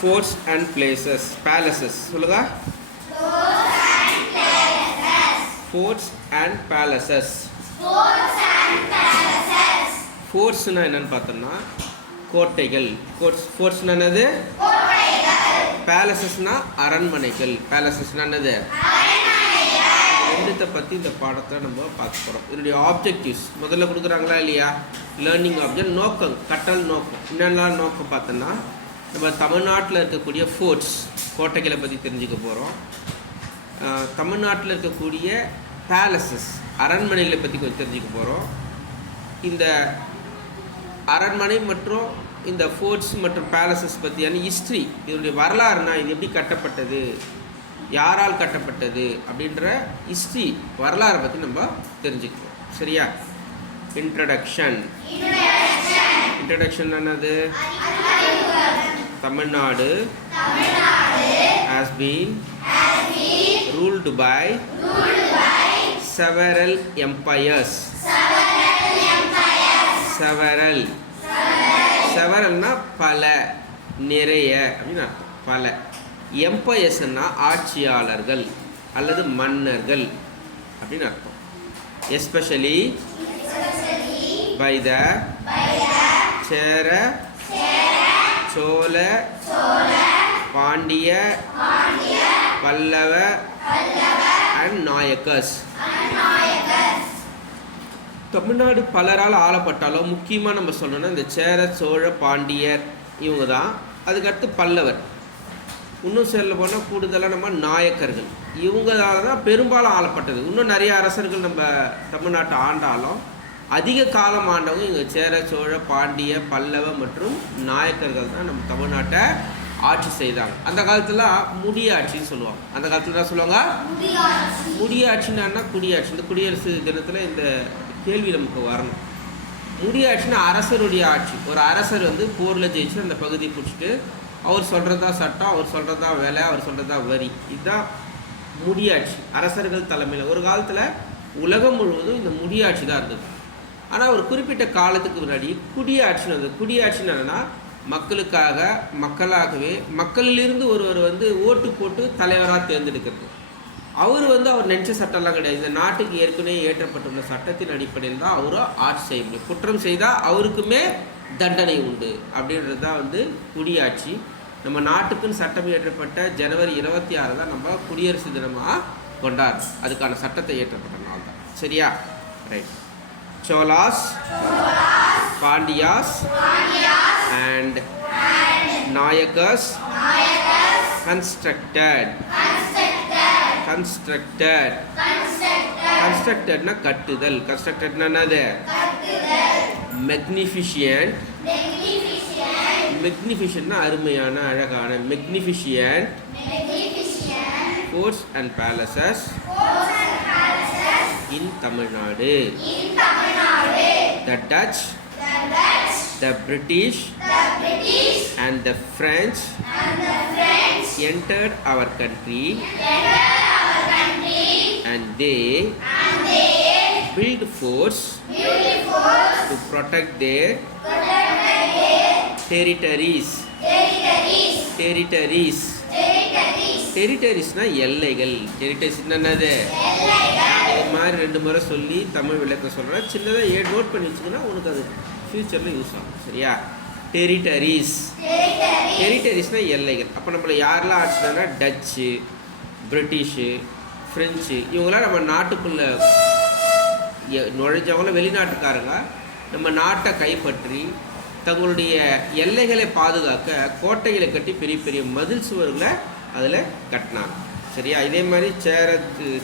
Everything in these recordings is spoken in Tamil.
Forts and places. Palaces. சொல்லுங்க. Forts and palaces. Fortsனா என்னன்னு பார்த்தோம்னா கோட்டைகள். Fortsனா என்னது? Palacesனா அரண்மனைகள். Palacesனா என்னது? ரெண்டுத்தை பற்றி இந்த பாடத்தை நம்ம பார்க்க போகிறோம். இதனுடைய ஆப்ஜெக்டிவ்ஸ் முதல்ல கொடுக்குறாங்களா இல்லையா? லேர்னிங் ஆப்ஜெக்ட், நோக்கம், கற்றல் நோக்கம். என்னெல்லாம் நோக்கம் பார்த்தோன்னா நம்ம தமிழ்நாட்டில் இருக்கக்கூடிய ஃபோர்ட்ஸ், கோட்டைகளை பற்றி தெரிஞ்சுக்க போகிறோம். தமிழ்நாட்டில் இருக்கக்கூடிய பேலசஸ், அரண்மனைகளை பற்றி கொஞ்சம் தெரிஞ்சுக்க போகிறோம். இந்த அரண்மனை மற்றும் இந்த ஃபோர்ட்ஸ் மற்றும் பேலசஸ் பற்றியான ஹிஸ்ட்ரி, இதனுடைய வரலாறுனா இது எப்படி கட்டப்பட்டது, யாரால் கட்டப்பட்டது அப்படின்ற ஹிஸ்ட்ரி, வரலாறை பற்றி நம்ம தெரிஞ்சுக்கிறோம். சரியா? இன்ட்ரடக்ஷன் என்னது? Tamil Nadu has been ruled by several empires. செவரல்னா பல, நிறைய அப்படின்னு அர்த்தம். பல. எம்பயர்ஸ்னா ஆட்சியாளர்கள் அல்லது மன்னர்கள் அப்படின்னு அர்த்தம். Especially by the Chera, Chola, Pandya, Pallava and Nayakkars. Tamil Nadu பலரால் ஆளப்பட்டாலும் முக்கியமாக நம்ம சொல்லணும்னா இந்த சேர, சோழ, பாண்டியர் இவங்க தான். அதுக்கடுத்து பல்லவர், இன்னும் சொல்ல போனால் கூடுதலாக நம்ம நாயக்கர்கள், இவங்களால தான் பெரும்பாலும் ஆளப்பட்டது. இன்னும் நிறைய அரசர்கள் நம்ம தமிழ்நாட்டை ஆண்டாலும் அதிக காலம் ஆண்டவங்க இங்கே சேர, சோழ, பாண்டிய, பல்லவ மற்றும் நாயக்கர்கள் தான் நம்ம தமிழ்நாட்டை ஆட்சி செய்தாங்க. அந்த காலத்தில் முடியாட்சின்னு சொல்லுவாங்க. அந்த காலத்தில் தான் சொல்லுவாங்க முடியாட்சின்னா குடியாட்சி. இந்த குடியரசு தினத்தில் இந்த கேள்வி நமக்கு வரணும். முடியாட்சின்னா அரசருடைய ஆட்சி. ஒரு அரசர் போரில் ஜெயிச்சு அந்த பகுதியை பிடிச்சிட்டு அவர் சொல்கிறதா சட்டம், அவர் சொல்கிறதா வேலை, அவர் சொல்கிறதா வரி. இதுதான் முடியாட்சி, அரசர்கள் தலைமையில். ஒரு காலத்தில் உலகம் முழுவதும் இந்த முடியாட்சி தான் இருந்தது. ஆனால் ஒரு குறிப்பிட்ட காலத்துக்கு முன்னாடி குடியாட்சின்னு வந்தது. குடியாட்சின்னு என்னன்னா மக்களுக்காக, மக்களாகவே, மக்களிலிருந்து ஒருவர் ஓட்டு போட்டு தலைவராக தேர்ந்தெடுக்கிறது. அவர் அவர் நினச்ச சட்டம்லாம் கிடையாது. இந்த நாட்டுக்கு ஏற்கனவே ஏற்றப்பட்டுள்ள சட்டத்தின் அடிப்படையில் தான் அவர் ஆட்சி செய்ய முடியும். குற்றம் செய்தால் அவருக்குமே தண்டனை உண்டு அப்படின்றது தான் குடியாட்சி. நம்ம நாட்டுக்குன்னு சட்டம் இயற்றப்பட்ட ஜனவரி 26 தான் நம்ம குடியரசு தினமாக கொண்டாடுறோம். அதுக்கான சட்டத்தை ஏற்றப்பட்ட நாள் தான். சரியா? ரைட். சோலாஸ், பாண்டியாஸ் அண்ட் நாயக்கர்ஸ் கன்ஸ்ட்ரக்டட்னா கட்டுதல். கன்ஸ்ட்ரக்டட்னா என்னது? மெக்னிஃபிஷியன்ட்னா அருமையான, அழகான. மெக்னிஃபிஷியன்ட் forts and palaces in Tamil Nadu. The Dutch, the British and the French entered our country and they built forts to protect their டெரிட்டரிஸ்னா எல்லைகள். டெரிட்டரிஸ் என்னது? இது மாதிரி 2 முறை சொல்லி தமிழ் விளக்க சொல்கிறேன். சின்னதாக நோட் பண்ணி வச்சுக்கோன்னா உனக்கு அது ஃப்யூச்சரில் யூஸ் ஆகும். சரியா? டெரிட்டரிஸ்னா எல்லைகள். அப்போ நம்மளை யாரெல்லாம் ஆட்சினா டச்சு, பிரிட்டிஷு, ஃப்ரெஞ்சு, இவங்களாம் நம்ம நாட்டுக்குள்ளே நுழைஞ்சவங்கள வெளிநாட்டுக்காரங்க நம்ம நாட்டை கைப்பற்றி தங்களுடைய எல்லைகளை பாதுகாக்க கோட்டைகளை கட்டி பெரிய பெரிய மதில் சுவர்களை அதில் கட்டினாங்க. சரியா? இதே மாதிரி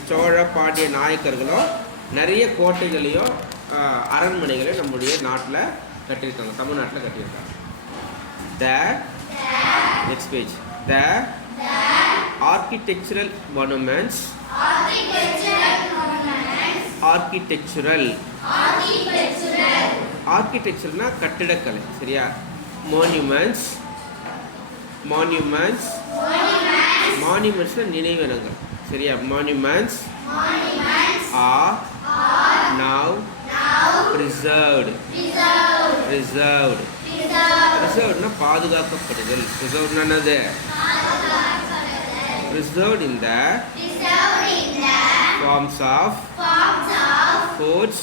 சோழ, பாண்டிய நாயக்கர்களும் நிறைய கோட்டைகளையும் அரண்மனைகளையும் நம்முடைய நாட்டில் கட்டியிருக்காங்க, தமிழ்நாட்டில் கட்டியிருக்காங்க. Next page. The architectural monuments. ஆர்கிடெக்சர்னா கட்டிடக்கலை. சரியா? மான்யூமெண்ட்ஸ்னா நினைவிடங்கள். சரியா? மான்யூமெண்ட்ஸ் are now preserved ரிசர்வ்ட்னா பாதுகாக்கப்படுதல். ரிசர்வ்ட்னா என்னது? Preserved in the forms of forts,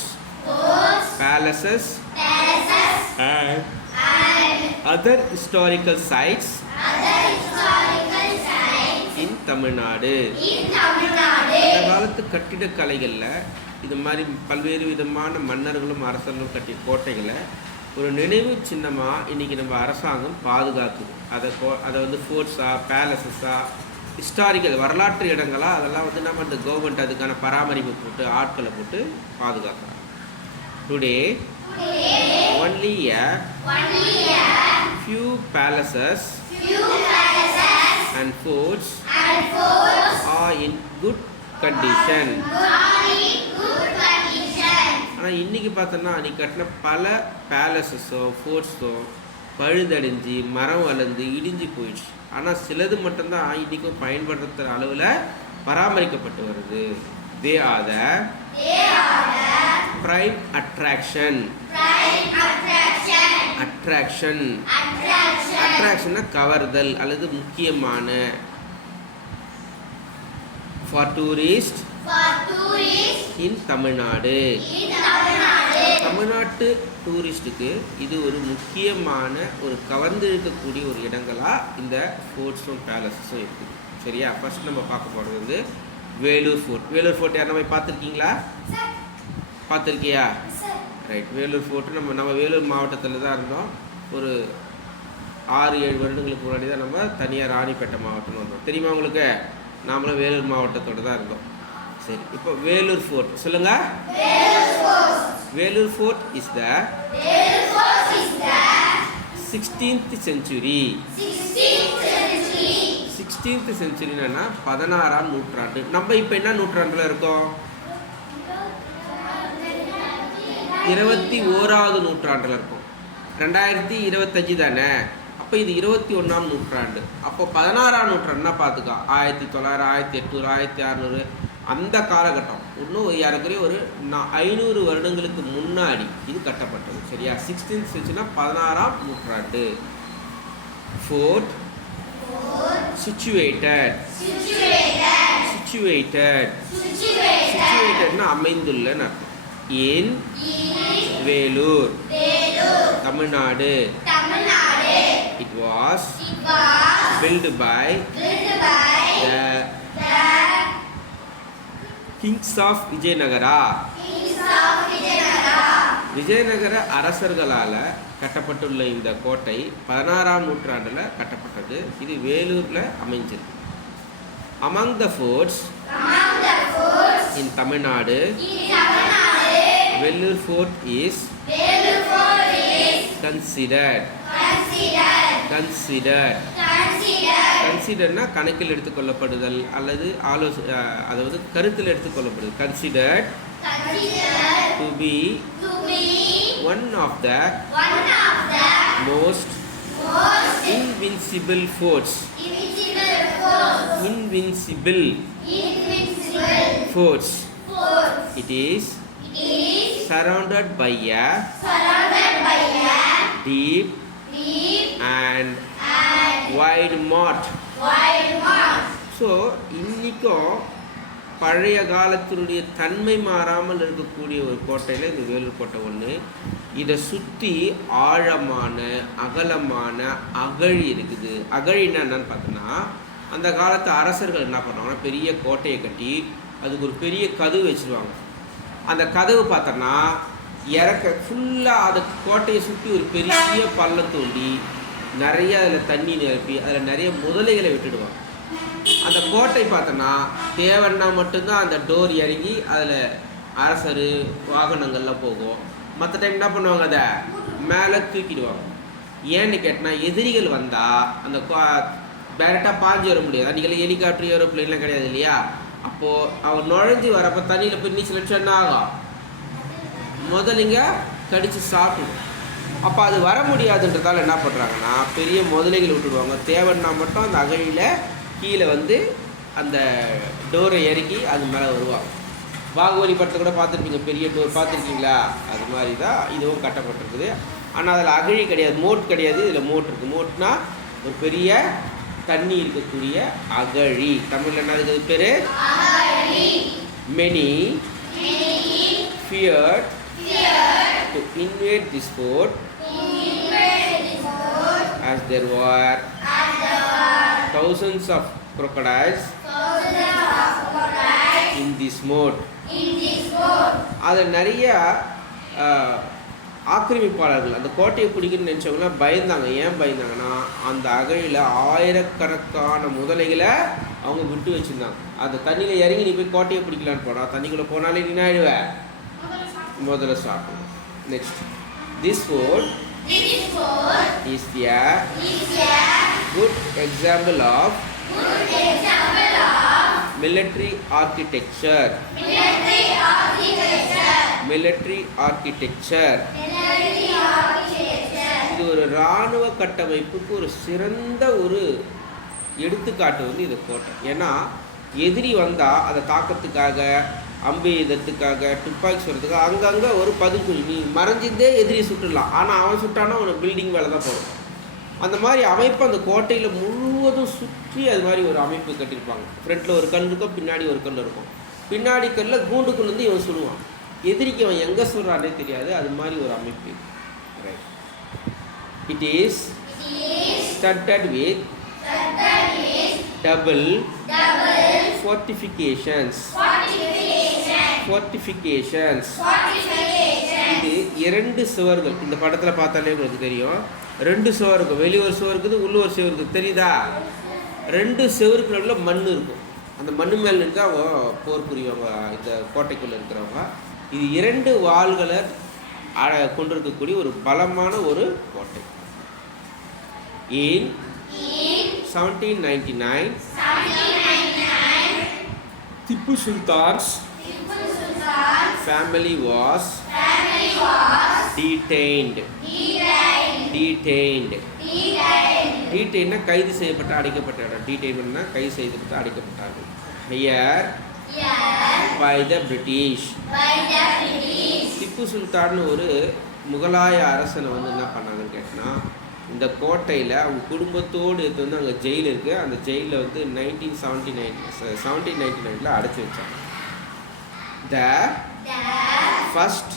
palaces, and other historical sites in Tamil Nadu. இந்த காலத்து கட்டிடக்கலைகளில் இது மாதிரி பல்வேறு விதமான மன்னர்களும் அரசர்களும் கட்டிய கோட்டைகளை ஒரு நினைவு சின்னமாக இன்றைக்கி நம்ம அரசாங்கம் பாதுகாக்குது. அதை வந்து ஃபோர்ட்ஸா, பேலசஸா, ஹிஸ்டாரிக்கல் வரலாற்று இடங்களா, அதெல்லாம் வந்து நம்ம இந்த கவர்மெண்ட் அதுக்கான பராமரிப்பு போட்டு ஆட்களை போட்டு பாதுகாக்கிறாங்க. Today only a few palaces and forts are in good condition. ஆனால் இன்றைக்கி பார்த்தோன்னா அன்றைக்கி கட்டின பல பேலஸஸோ ஃபோர்ட்ஸோ பழுதடைஞ்சு மரம் வளர்ந்து இடிஞ்சு போயிடுச்சு. ஆனால் சிலது மட்டும்தான் இன்றைக்கும் பயன்படுத்துகிற அளவில் பராமரிக்கப்பட்டு வருது. They are the prime attraction. அட்ராக்ஷன்னா கவர்தல் அல்லது முக்கியமான. for tourist in Tamil Nadu. தமிழ்நாட்டு டூரிஸ்ட்டுக்கு இது ஒரு முக்கியமான ஒரு கவர்ந்து இருக்கக்கூடிய ஒரு இடங்களாக இந்த ஃபோர்ட்ஸும் பேலஸஸும் இருக்குது. சரியா? ஃபர்ஸ்ட் நம்ம பார்க்க போகிறது வந்து வேலூர் ஃபோர்ட். வேலூர் ஃபோர்ட் யார் நம்ம பார்த்துருக்கீங்களா? பார்த்துருக்கியா? ரைட். வேலூர் ஃபோர்ட்டு நம்ம வேலூர் மாவட்டத்தில் தான் இருந்தோம். ஒரு 6-7 வருடங்களுக்கு முன்னாடி தான் நம்ம தனியாக ராணிப்பேட்டை மாவட்டம்னு வந்தோம். தெரியுமா உங்களுக்கு? நாமளும் வேலூர் மாவட்டத்தோடு தான் இருந்தோம். சரி, இப்போ வேலூர் ஃபோர்ட் சொல்லுங்க. Vellore fort is the 16th century. 16th centuryனா 16ஆம் நூற்றாண்டு. நம்ம இப்போ என்ன நூற்றாண்டில் இருக்கோம்? 21வது நூற்றாண்டில் இருக்கோம். 2025 தானே. அப்போ இது 21ஆம் நூற்றாண்டு. அப்போ 16ஆம் நூற்றாண்டுனா பார்த்துக்கோ, 1900, 1800, 1600 அந்த காலகட்டம். இன்னும் யாருக்குரிய ஒரு 500 வருடங்களுக்கு முன்னாடி இது கட்டப்பட்டது. சரியா? 16th century 16ஆம் நூற்றாண்டு. ஃபோர்ட் சிச்சுவேட்டட்னா அமைந்துள்ளன்னு அர்த்தம். இன் Vellore, Tamil Nadu. It was built by the kings of Vijayanagara. Vijayanagara அரசர்களால் கட்டப்பட்டுள்ள இந்த கோட்டை 16ஆம் நூற்றாண்டில் கட்டப்பட்டது. இது வேலூரில் அமைஞ்சிருக்கு. Among the forts in Tamil Nadu, Vellore Fort is considered கன்சிடர்னா கணக்கில் எடுத்துக்கொள்ளப்படுதல் அல்லது அதாவது கருத்தில் எடுத்துக்கொள்ளப்படுது. Considered to be one of the most invincible forts. Invincible forts. It is surrounded by a deep and wide moat. So இன்றைக்கும் பழைய காலத்தினுடைய தன்மை மாறாமல் இருக்கக்கூடிய ஒரு கோட்டையில் இந்த வேலூர் கோட்டை ஒன்று. இதை சுற்றி ஆழமான அகலமான அகழி இருக்குது. அகழின்னா என்னன்னு பார்த்தோன்னா, அந்த காலத்து அரசர்கள் என்ன பண்ணுவாங்கன்னா பெரிய கோட்டையை கட்டி அதுக்கு ஒரு பெரிய கதவு வச்சுருவாங்க. அந்த கதவு பார்த்தோன்னா ஃபுல்லாக அந்த கோட்டையை சுற்றி ஒரு பெரிய பள்ளம் தோண்டி நிறைய அதில் தண்ணி நிரப்பி அதில் நிறைய முதலைகளை விட்டுடுவாங்க. அந்த கோட்டை பார்த்தோன்னா தேவைன்னா மட்டும்தான் அந்த டோர் இறங்கி அதில் அரசர் வாகனங்கள்லாம் போகும். மற்ற டைம் என்ன பண்ணுவாங்க, அதை மேலே தூக்கிடுவாங்க. ஏன்னு கேட்டால் எதிரிகள் வந்தால் அந்த டைரெக்டாக பாஞ்சு வர முடியாது. அன்றைக்கி ஹெலிகாப்டர் ஏரோப்ளைன்லாம் கிடையாது இல்லையா? அப்போது அவர் நுழைஞ்சி வரப்போ தண்ணியில் போய் நீச்சல் அடிச்சு என்ன ஆகும், முதலிங்க கடித்து சாப்பிடும். அப்போ அது வர முடியாதுன்றதால என்ன பண்ணுறாங்கன்னா பெரிய முதலைகள் விட்டுடுவாங்க. தேவைன்னா மட்டும் அந்த அகழியில் கீழே வந்து அந்த டோரை இறக்கி அது மேலே வருவாங்க. பாகுபலி படத்தை கூட பார்த்துருப்பீங்க, பெரிய டோர் பார்த்துருக்கீங்களா? அது மாதிரி தான் இதுவும் கட்டப்பட்டிருக்குது. ஆனால் அதில் அகழி கிடையாது, மோட் கிடையாது. இதில் மோட் இருக்குது. மோட்னா ஒரு பெரிய தண்ணி இருக்கக்கூடிய அகழி. தமிழில் என்ன இருக்குது பேர்? Many feared to invade this fort as there were thousands of crocodiles in this moat. அதில் நிறைய ஆக்கிரமிப்பாளர்கள் அந்த கோட்டையை பிடிக்கணும்னு நினச்சவங்களாம் பயந்தாங்க. ஏன் பயந்தாங்கன்னா அந்த அகழியில் ஆயிரக்கணக்கான முதலைகளை அவங்க விட்டு வச்சுருந்தாங்க. அந்த தண்ணியில் இறங்கி நீ போய் கோட்டையை பிடிக்கலான்னு போனா தண்ணிக்குள்ளே போனாலே நீ ஆயிடுவேன், முதல்ல சாப்பிடும். Next, this fort is a good example of military architecture. இது ஒரு இராணுவ கட்டமைப்புக்கு ஒரு சிறந்த ஒரு எடுத்துக்காட்டு வந்து இது கோட்டை. ஏன்னா எதிரி வந்தால் அதை தாக்கத்துக்காக, அம்பு எதிர்த்துக்காக, துப்பாக்கி சொல்கிறதுக்காக அங்கங்கே ஒரு பதுங்குழி. நீ மறைஞ்சிருந்தே எதிரியை சுட்டுடலாம், ஆனால் அவன் சுட்டானா அவனுக்கு பில்டிங் வேலை தான் போடும். அந்த மாதிரி அமைப்பு அந்த கோட்டையில் முழுவதும் சுற்றி அது மாதிரி ஒரு அமைப்பு கட்டியிருப்பாங்க. ஃப்ரண்ட்டில் ஒரு கல் இருக்கும், பின்னாடி ஒரு கல் இருக்கும். பின்னாடி கல்லில் கூண்டுக்குள்ள வந்து இவன் சுடுவான், எதிரிக்கு அவன் எங்கே சொல்கிறானே தெரியாது. அது மாதிரி ஒரு அமைப்பு. Right. It is studded with double fortifications. இது 2 சுவர்கள். இந்த படத்தில் பார்த்தாலே உங்களுக்கு தெரியும், 2 சுவர் இருக்கும். வெளியே ஒரு சுவர் இருக்குது, உள்ள ஒரு சுவர் இருக்குது. தெரியுதா? 2 சுவருக்குள்ள மண் இருக்கும். அந்த மண் மேலே இருந்தால் அவங்க போர் புரிவாங்க இந்த கோட்டைக்குள்ளே இருக்கிறவங்க. இது 2 வாள்களை கொண்டிருக்கக்கூடிய ஒரு பலமான ஒரு கோட்டை. In 1799, Tipu Sultan's family was detained. கைது செய்யப்பட்ட அடைக்கப்பட்ட. டீடைன்னா கைது செய்யப்பட்டு அடைக்கப்பட்டார்கள். Here by the British. Tipu Sultan ஒரு முகலாய அரசனை வந்து என்ன பண்ணாங்கன்னு கேட்டினா, இந்த கோட்டையில் அவங்க குடும்பத்தோடு எடுத்து வந்து அங்கே ஜெயில் இருக்குது. அந்த ஜெயிலில் வந்து 1799 அடைச்சி வச்சாங்க. த ஃபர்ஸ்ட்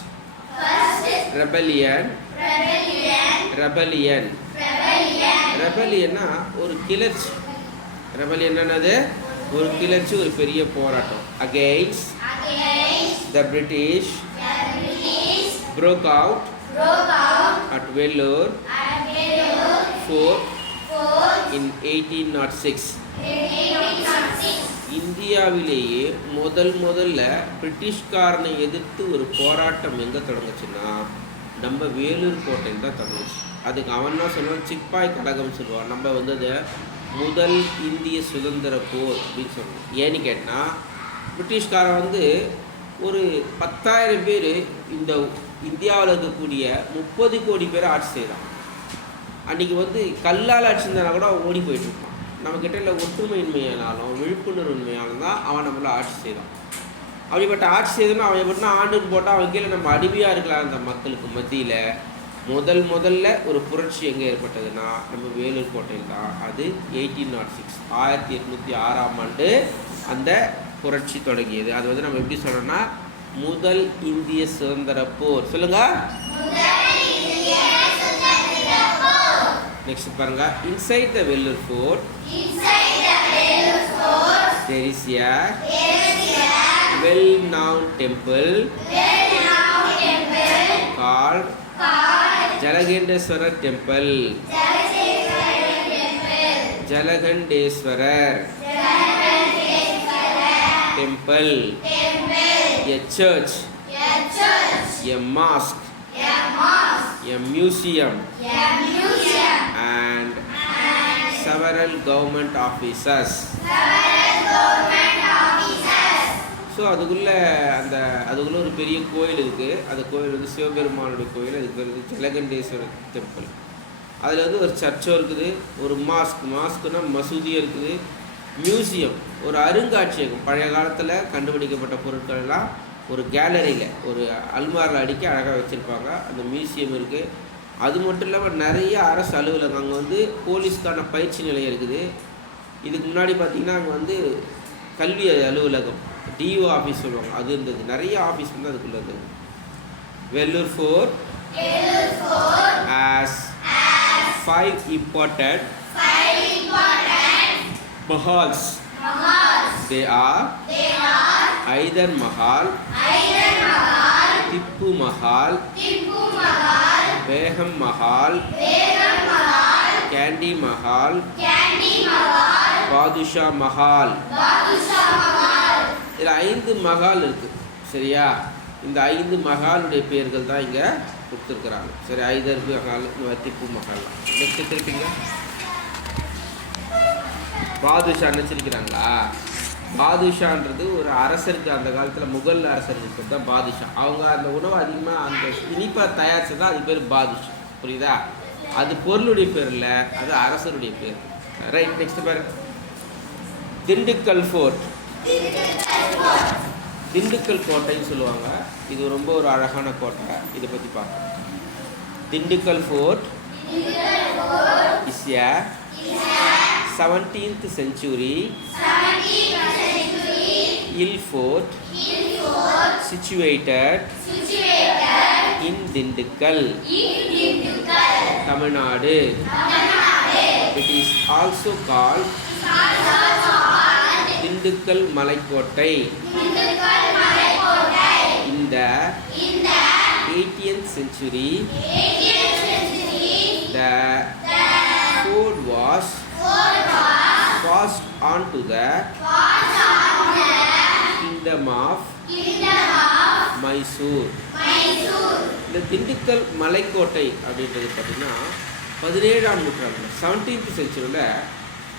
ரெபலியன்னா ஒரு கிளர்ச்சி. ரெபலியன் என்னது? ஒரு கிளர்ச்சி, ஒரு பெரிய போராட்டம். Against the British broke out at Vellore Fort in 1806. இந்தியாவிலேயே முதல்ல பிரிட்டிஷ்காரனை எதிர்த்து ஒரு போராட்டம் எங்கே தொடங்குச்சுன்னா நம்ம வேலூர் கோட்டையில் தான் தொடங்குச்சு. அதுக்கு அவன் தான் சொல்லுவான், சிப்பாய் கழகம் சொல்லுவான். நம்ம வந்து அதை முதல் இந்திய சுதந்திர போர் அப்படின்னு சொல்லுவோம். ஏன்னு கேட்டால் பிரிட்டிஷ்காரன் வந்து ஒரு 10,000 பேர் இந்த இந்தியாவில் இருக்கக்கூடிய 30 கோடி பேரை ஆட்சி செய்கிறான். அன்றைக்கி வந்து கல்லால் ஆட்சி இருந்தாலும் கூட அவன் ஓடி போயிட்டுருப்பான். நம்மக்கிட்ட இல்லை ஒற்றுமையின்மையானாலும் விழிப்புணர்வுமையாலும் தான் அவன் நம்மளை ஆட்சி செய்தான். அப்படிப்பட்ட ஆட்சி செய்தோன்னா அவன் எப்படின்னா ஆண்டுக்கு போட்டால் அவன் கீழே நம்ம அடிமையாக இருக்கலாம். அந்த மக்களுக்கு மத்தியில் முதல்ல ஒரு புரட்சி எங்கே ஏற்பட்டதுன்னா நம்ம வேலூர் கோட்டையில் தான். அது 1806 1806ஆம் ஆண்டு அந்த புரட்சி தொடங்கியது. அது வந்து நம்ம எப்படி சொல்கிறோன்னா முதல் இந்திய சுதந்திர போர். சொல்லுங்க. நெக்ஸ்ட் பாருங்க. Inside the Vellore fort there is a well-known temple called Jalakandeswarar temple. Jalakandeswarar temple, a church, a mosque, a museum, and several government offices. So அதுக்குள்ளே ஒரு பெரிய கோயில் இருக்குது. அந்த கோயில் வந்து சிவபெருமானுடைய கோயில். அதுக்கு பேர் வந்து ஜலகண்டேஸ்வரர் டெம்பிள். அதில் வந்து ஒரு சர்ச்சும் இருக்குது, ஒரு மாஸ்க்குனா மசூதியும் இருக்குது, மியூசியம் ஒரு அருங்காட்சியகம். பழைய காலத்தில் கண்டுபிடிக்கப்பட்ட பொருட்கள் எல்லாம் ஒரு கேலரியில் ஒரு அல்மாரில் அடிக்க அழகாக வச்சுருப்பாங்க. அந்த மியூசியம் இருக்குது. அது மட்டும் இல்லாமல் நிறைய அரசு அலுவலகம் அங்கே வந்து போலீஸ்க்கான பயிற்சி நிலையம் இருக்குது. இதுக்கு முன்னாடி பார்த்திங்கன்னா அங்கே வந்து கல்வி அலுவலகம் டிஓ ஆஃபீஸ் சொல்லுவாங்க, அது இருந்தது. நிறைய ஆஃபீஸ் வந்து அதுக்குள்ளே இருந்தது. Vellore Fort has 5 important mahals. They are Hyder Mahal, Tipu Mahal, Begum Mahal, Candy Mahal, Badshah Mahal. இதில் 5 மஹால் இருக்குது. சரியா? இந்த 5 மஹாலுடைய பேர்கள் தான் இங்கே கொடுத்துருக்குறாங்க. சரி, ஹைதர் மஹால், திப்பு மஹால். நெக்ஸ்ட் திருப்பிங்க. பாதுஷா நினச்சிருக்கிறாங்களா? பாதுஷான்றது ஒரு அரசருக்கு, அந்த காலத்தில் முகல் அரசருக்கு தான் பாதுஷா. அவங்க அந்த உணவு அதிகமாக அந்த இனிப்பாக தயாரிச்சு தான் அது பேர் பாதுஷா. புரியுதா? அது பொருளுடைய பேர் இல்லை, அது அரசருடைய பேர். ரைட், நெக்ஸ்ட் பாரு. திண்டுக்கல் ஃபோர்ட். திண்டுக்கல் கோட்டைன்னு சொல்லுவாங்க. இது ரொம்ப ஒரு அழகான கோட்டை. இதை பற்றி பார்க்கலாம். Dindigul fort is a 17th century hill fort situated in Dindukkal, Tamil Nadu. It is also called Dindigul Malaikottai. In the 18th century, the fort was passed on to the kingdom of Mysore. இந்த திண்டுக்கல் மலைக்கோட்டை அப்படின்றது பார்த்திங்கன்னா 17ஆம் நூற்றாண்டு 17th செஞ்சுரியில்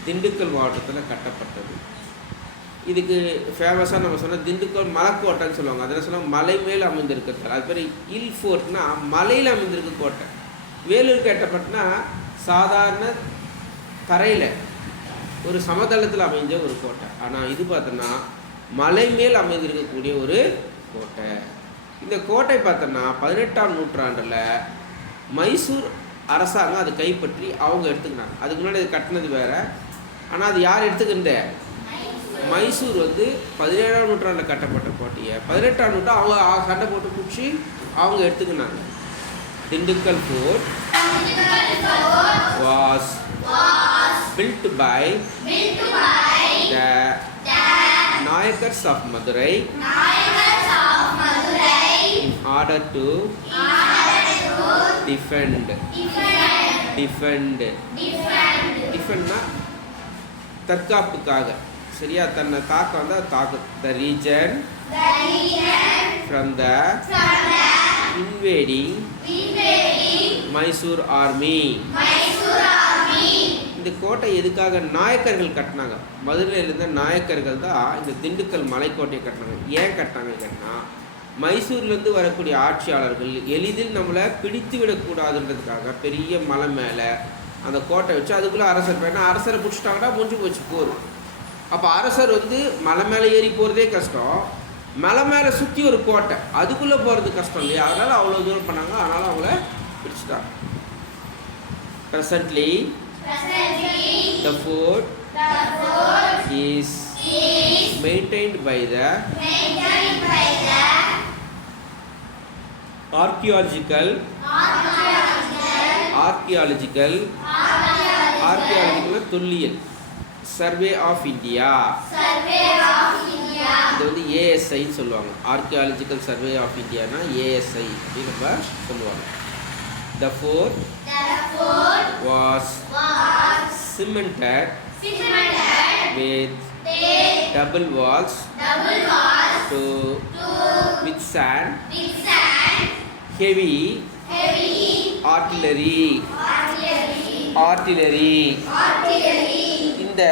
திண்டுக்கல் மாவட்டத்தில் கட்டப்பட்டது. இதுக்கு ஃபேமஸாக நம்ம சொன்னால் திண்டுக்கல் மலைக்கோட்டைன்னு சொல்லுவாங்க. அதில் சொன்னால் மலை மேல் அமைந்திருக்கிறது. அது பேர் ஹில் ஃபோர்ட்னா மலையில் அமைந்திருக்க கோட்டை. வேலூர் கட்டப்பட்டனா சாதாரண தரையில் ஒரு சமதளத்தில் அமைஞ்ச ஒரு கோட்டை. ஆனால் இது பார்த்தோன்னா மலை மேல் அமைந்திருக்கக்கூடிய ஒரு கோட்டை. இந்த கோட்டை பார்த்தோன்னா 18ஆம் நூற்றாண்டில் மைசூர் அரசாங்கம் அதை கைப்பற்றி அவங்க எடுத்துக்கினாங்க. அதுக்கு முன்னாடி அது கட்டினது வேறு. ஆனால் அது யார் எடுத்துக்கின்ற? மைசூர் வந்து 17ஆம் நூற்றாண்டில் கட்டப்பட்ட கோட்டையை 18ஆம் நூற்றாண்டு அவங்க சண்டை போட்டு பிடிச்சி அவங்க எடுத்துக்கினாங்க. Dindigul fort was built by the Nayakars of Madurai in order to defendனா தற்காப்புக்காக. சரியா? தன்னை தாக்க வந்தால் தாக்கு. the region from the invading Mysore army. இந்த கோட்டை எதுக்காக நாயக்கர்கள் கட்டினாங்க? மதுரையில் இருந்த நாயக்கர்கள் தான் இந்த திண்டுக்கல் மலைக்கோட்டையை கட்டினாங்க. ஏன் கட்டினாங்க கேட்டா, மைசூர்லேருந்து வரக்கூடிய ஆட்சியாளர்கள் எளிதில் நம்மளை பிடித்து விடக்கூடாதுன்றதுக்காக பெரிய மலை மேலே அந்த கோட்டை வச்சு அதுக்குள்ளே அரசர் போயினா அரசரை பிடிச்சிட்டாங்கன்னா முடிஞ்சு போச்சு போர். அப்போ அரசர் வந்து மலை மேலே ஏறி போகிறதே கஷ்டம், மலை மேலே சுற்றி ஒரு கோட்டை அதுக்குள்ளே போகிறது கஷ்டம் இல்லையா? அதனால் அவ்வளோ தூரம் பண்ணாங்க. அதனால் அவங்கள பிடிச்சிட்டாங்க. Presently, the fort is maintained by the archaeological தொல்லியல் சர்வே ஆஃப் இந்தியா. இது வந்து ஏஎஸ்ஐன்னு சொல்லுவாங்க. ஆர்கியாலஜிக்கல் சர்வே ஆஃப் இந்தியானா ஏஎஸ்ஐ அப்படின்னு நம்ம சொல்லுவாங்க. The fort was cemented with double walls to withstand heavy artillery. இந்த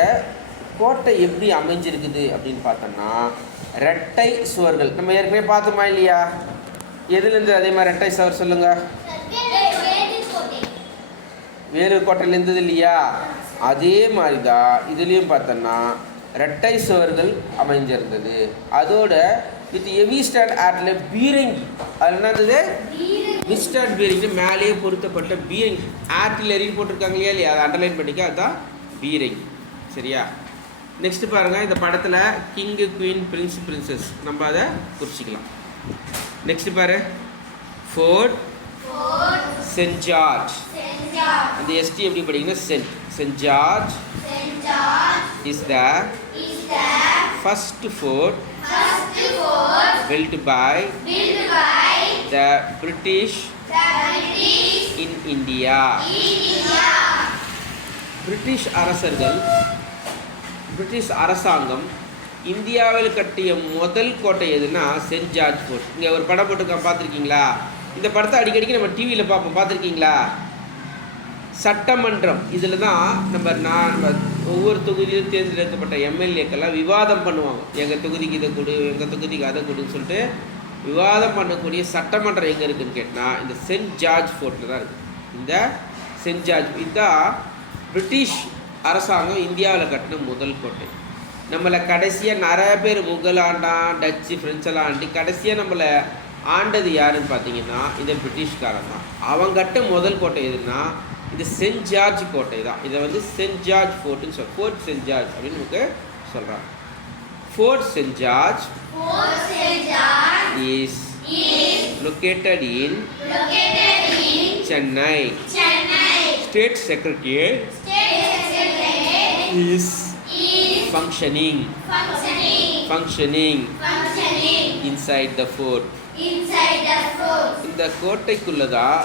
கோட்டை எப்படி அமைஞ்சிருக்குது அப்படின்னு பார்த்தோம்னா ரெட்டை சுவர்கள். நம்ம ஏற்கனவே பார்த்தோமா இல்லையா? எதுலேருந்து அதே மாதிரி ரெட்டை சுவர் சொல்லுங்க. வேலூர் கோட்டையில் இருந்தது இல்லையா? அதே மாதிரி தான் இதுலேயும் பார்த்தோன்னா ரெட்டை சுவர்கள் அமைஞ்சிருந்தது. அதோட வித் ஹெவி ஸ்டாண்ட் ஆட்டில் பீரங்கி. அது என்னது? விஸ்டார்ட் பீரிங்னு மேலேயே பொருத்தப்பட்ட பீரிங். ஆர்டிலரின்னு போட்டிருக்காங்க இல்லையா, அதை அண்டர்லைன் பண்ணிக்க, அதுதான் பீரிங். சரியா? நெக்ஸ்ட் பாருங்கள், இந்த படத்தில் கிங்கு, குவீன், பிரின்ஸ், பிரின்சஸ் நம்ம அதை குறிச்சிக்கலாம். நெக்ஸ்ட் பாரு, ஃபோர்ட், சென்ட் ஜார்ஜ். அந்த எஸ்டி எப்படி படிக்கணும்? Saint George is the first fort built by the British in India. British அரசர்கள், பிரிட்டிஷ் அரசாங்கம் இந்தியாவில் கட்டிய முதல் கோட்டை எதுனா சென்ட் ஜார்ஜ் ஃபோர்ட். இங்கே ஒரு படம் போட்டுருக்கோம், பார்த்துருக்கீங்களா? இந்த படத்தை அடிக்கடிக்கு நம்ம டிவியில் பார்ப்போம், பார்த்துருக்கீங்களா? சட்டமன்றம், இதில் தான் நம்ம ஒவ்வொரு தொகுதியிலும் தேர்ந்தெடுக்கப்பட்ட எம்எல்ஏக்கெல்லாம் விவாதம் பண்ணுவாங்க. எங்கள் தொகுதிக்கு இதை கொடு, எங்கள் தொகுதிக்கு அதை கொடுன்னு சொல்லிட்டு விவாதம் பண்ணக்கூடிய சட்டமன்றம் எங்கே இருக்குதுன்னு கேட்டால் இந்த சென்ட் ஜார்ஜ் ஃபோர்ட்டில் தான் இருக்குது. இந்த சென்ட் ஜார்ஜ் இதுதான் பிரிட்டிஷ் அரசாங்கம் இந்தியாவில் கட்டின முதல் கோட்டை. நம்மளை கடைசியாக நிறைய பேர் முகல் ஆண்டான், டச்சு, ஃப்ரெஞ்செல்லாம் ஆண்டி கடைசியாக நம்மளை ஆண்டது யாருன்னு பார்த்தீங்கன்னா இந்த பிரிட்டிஷ்காரன் தான். அவங்க கட்ட முதல் கோட்டை எதுன்னா இது சென்ட் ஜார்ஜ் கோட்டை தான். இதை வந்து சென்ட் ஜார்ஜ் ஃபோர்ட்டுன்னு சொல், ஃபோர்ட் சென்ட் ஜார்ஜ் அப்படின்னு நமக்கு சொல்கிறாங்க. Fort saint George is located in Chennai. State Secretariat is functioning inside the fort. இந்த கோட்டைக்குள்ளதான்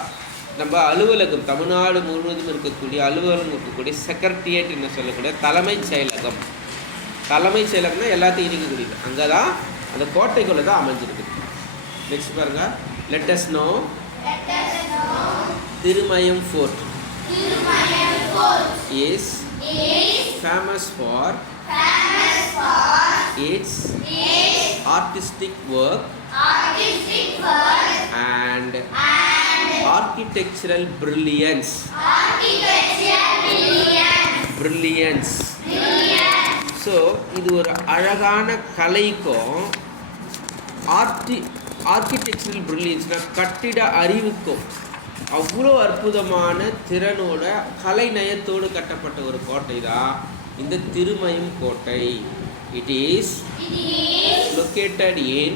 நம்ம அலுவலகம், தமிழ்நாடு முழுவதும் இருக்கக்கூடிய அலுவலகம் இருக்கக்கூடிய செக்ரட்டரியேட் என்ன சொல்லக்கூடிய தலைமைச் செயலகம். தலைமைச் செயலகம்னா எல்லாத்தையும் இருக்கக்கூடியது, அங்கே தான் அந்த கோட்டைக்குள்ளே தான் அமைஞ்சிருக்கு. நெக்ஸ்ட் பாருங்க, let us know Thirumayam fort is famous for its artistic work and architectural brilliance. So இது ஒரு அழகான கலைக்கும் ஆர்கிடெக்சரல் பிரில்லியன்ஸ்னால் கட்டிட அறிவுக்கும் அவ்வளோ அற்புதமான திறனோட கலை நயத்தோடு கட்டப்பட்ட ஒரு கோட்டை தான் இந்த திருமயம் கோட்டை. It is located in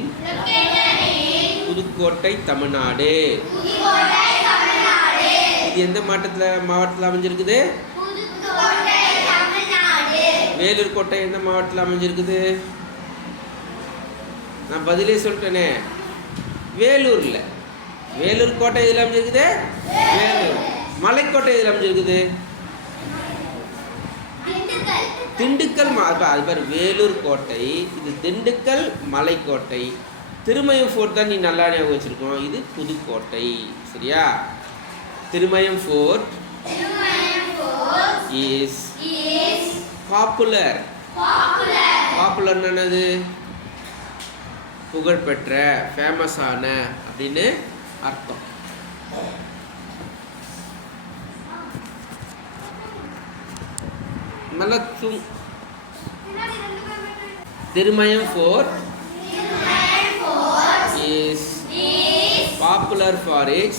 Pudukkottai, Tamil Nadu. இது எந்த மாவட்டத்தில் அமைஞ்சிருக்குது? வேலூர் கோட்டை எந்த மாவட்டத்தில் அமைஞ்சிருக்குது? நான் பதிலே சொல்லிட்டேனே, வேலூர்ல. வேலூர் கோட்டை இதில் அமைஞ்சிருக்குது, வேலூர். மலைக்கோட்டை இதில் அமைஞ்சிருக்குது, திண்டுக்கல். அது பாரு, வேலூர் கோட்டை, இது திண்டுக்கல் மலைக்கோட்டை. திருமயம் ஃபோர்ட் தான் நீ நல்லா ஞாபகம் வச்சிருக்கணும், இது புதுக்கோட்டை. சரியா? Thirumayam fort is popular. Popular என்னது? புகழ்பெற்ற, ஃபேமஸான அப்படின்னு அர்த்தம். Thirumayam fort is popular for its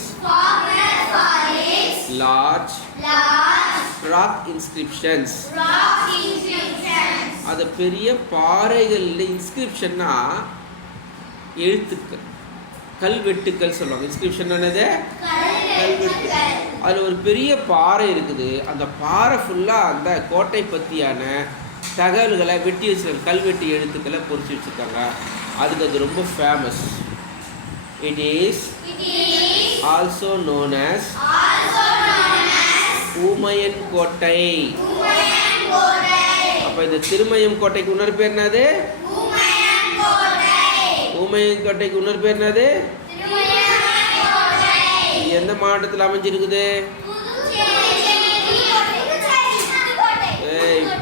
large rock inscriptions. அது பெரிய பாறைகளில் இன்ஸ்கிரிப்ஷன்னா எழுத்துக்கள், கல்வெட்டுக்கள் சொல்லுவாங்க. இன்ஸ்கிரிப்ஷன் என்னது? கல்வெட்டு. அதில் ஒரு பெரிய பாறை இருக்குது, அந்த பாறை ஃபுல்லாக அந்த கோட்டை பற்றியான தகவல்களை வெட்டி வச்சுருக்காங்க, கல்வெட்டு எழுத்துக்களை பொறிச்சு வச்சுருக்காங்க. அதுக்கு அது ரொம்ப famous. It is also known as ஊமையன் கோட்டை. அப்போ இந்த திருமயம் கோட்டைக்கு இன்னொரு பேர் என்னது? ஊமையன் கோட்டைக்கு இன்னொரு பேர் என்னது? எந்த மாவட்டத்தில் அமைஞ்சிருக்குது?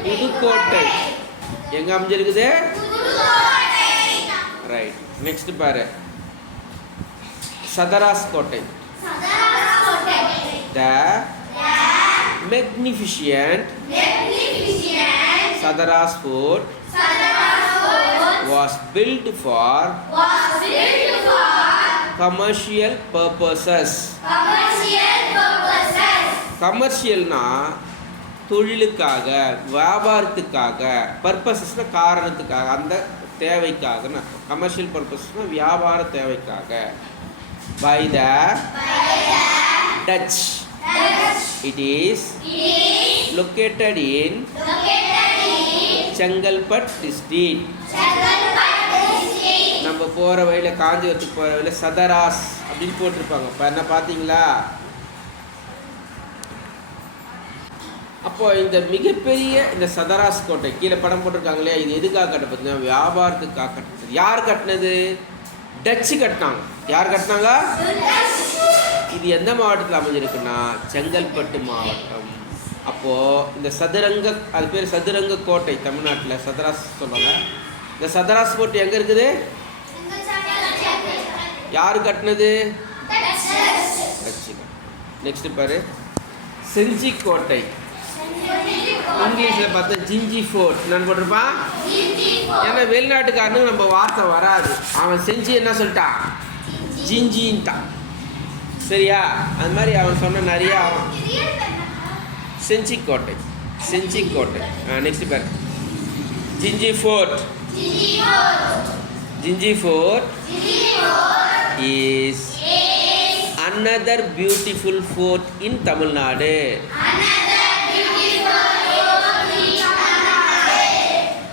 புதுக்கோட்டை. எங்க அமைஞ்சிருக்குது? ரைட். நெக்ஸ்ட் பாரு, சதராஸ் கோட்டை. The magnificent Sadaras Fort was built for commercial purposes. கமர்ஷியல்னா தொழிலுக்காக, வியாபாரத்துக்காக, பர்பஸஸ்னா காரணத்துக்காக, அந்த தேவைக்காக. கமர்ஷியல் பர்பஸ்னா வியாபார தேவைக்காக. By the Dutch. It is located in Chengalpet district. நம்ம போகிற வழியில், காஞ்சிபுரத்துக்கு போகிற வழியில் சதராஸ் அப்படின்னு போட்டிருப்பாங்க. இப்போ என்ன பார்த்தீங்களா? அப்போ இந்த மிகப்பெரிய இந்த சதராஸ் கோட்டை கீழே படம் போட்டிருக்காங்களே, இது எதுக்காக கட்டப்பட்டது? வியாபாரத்துக்காக கட்டப்பட்டது. யார் கட்டினது? டச்சு கட்டினாங்க. யார் கட்டினாங்க? இது எந்த மாவட்டத்தில் அமைஞ்சிருக்குன்னா செங்கல்பட்டு மாவட்டம். அப்போது இந்த சதுரங்க, அது பேர் சதுரங்க கோட்டை, தமிழ்நாட்டில் சதராஸ் சொல்லுவாங்க. இந்த சதராஸ் கோட்டை எங்கே இருக்குது? யார் கட்டினது? டச்சு. நெக்ஸ்ட் பாரு, செஞ்சி கோட்டை. இங்கிலீஷில் பார்த்தா ஜிஞ்சி ஃபோர்ட். என்னன்னு போட்டிருப்பான்? ஏன்னா வெளிநாட்டுக்காரனுக்கு நம்ம வார்த்தை வராது. அவன் செஞ்சு என்ன சொல்லிட்டான்? ஜிஞ்சின்ட்டான். சரியா? அது மாதிரி அவன் சொன்ன நிறையா செஞ்சி கோட்டை, செஞ்சி கோட்டை. நெக்ஸ்ட் பேர் Gingee fort. Gingee fort is another beautiful fort in Tamil Nadu.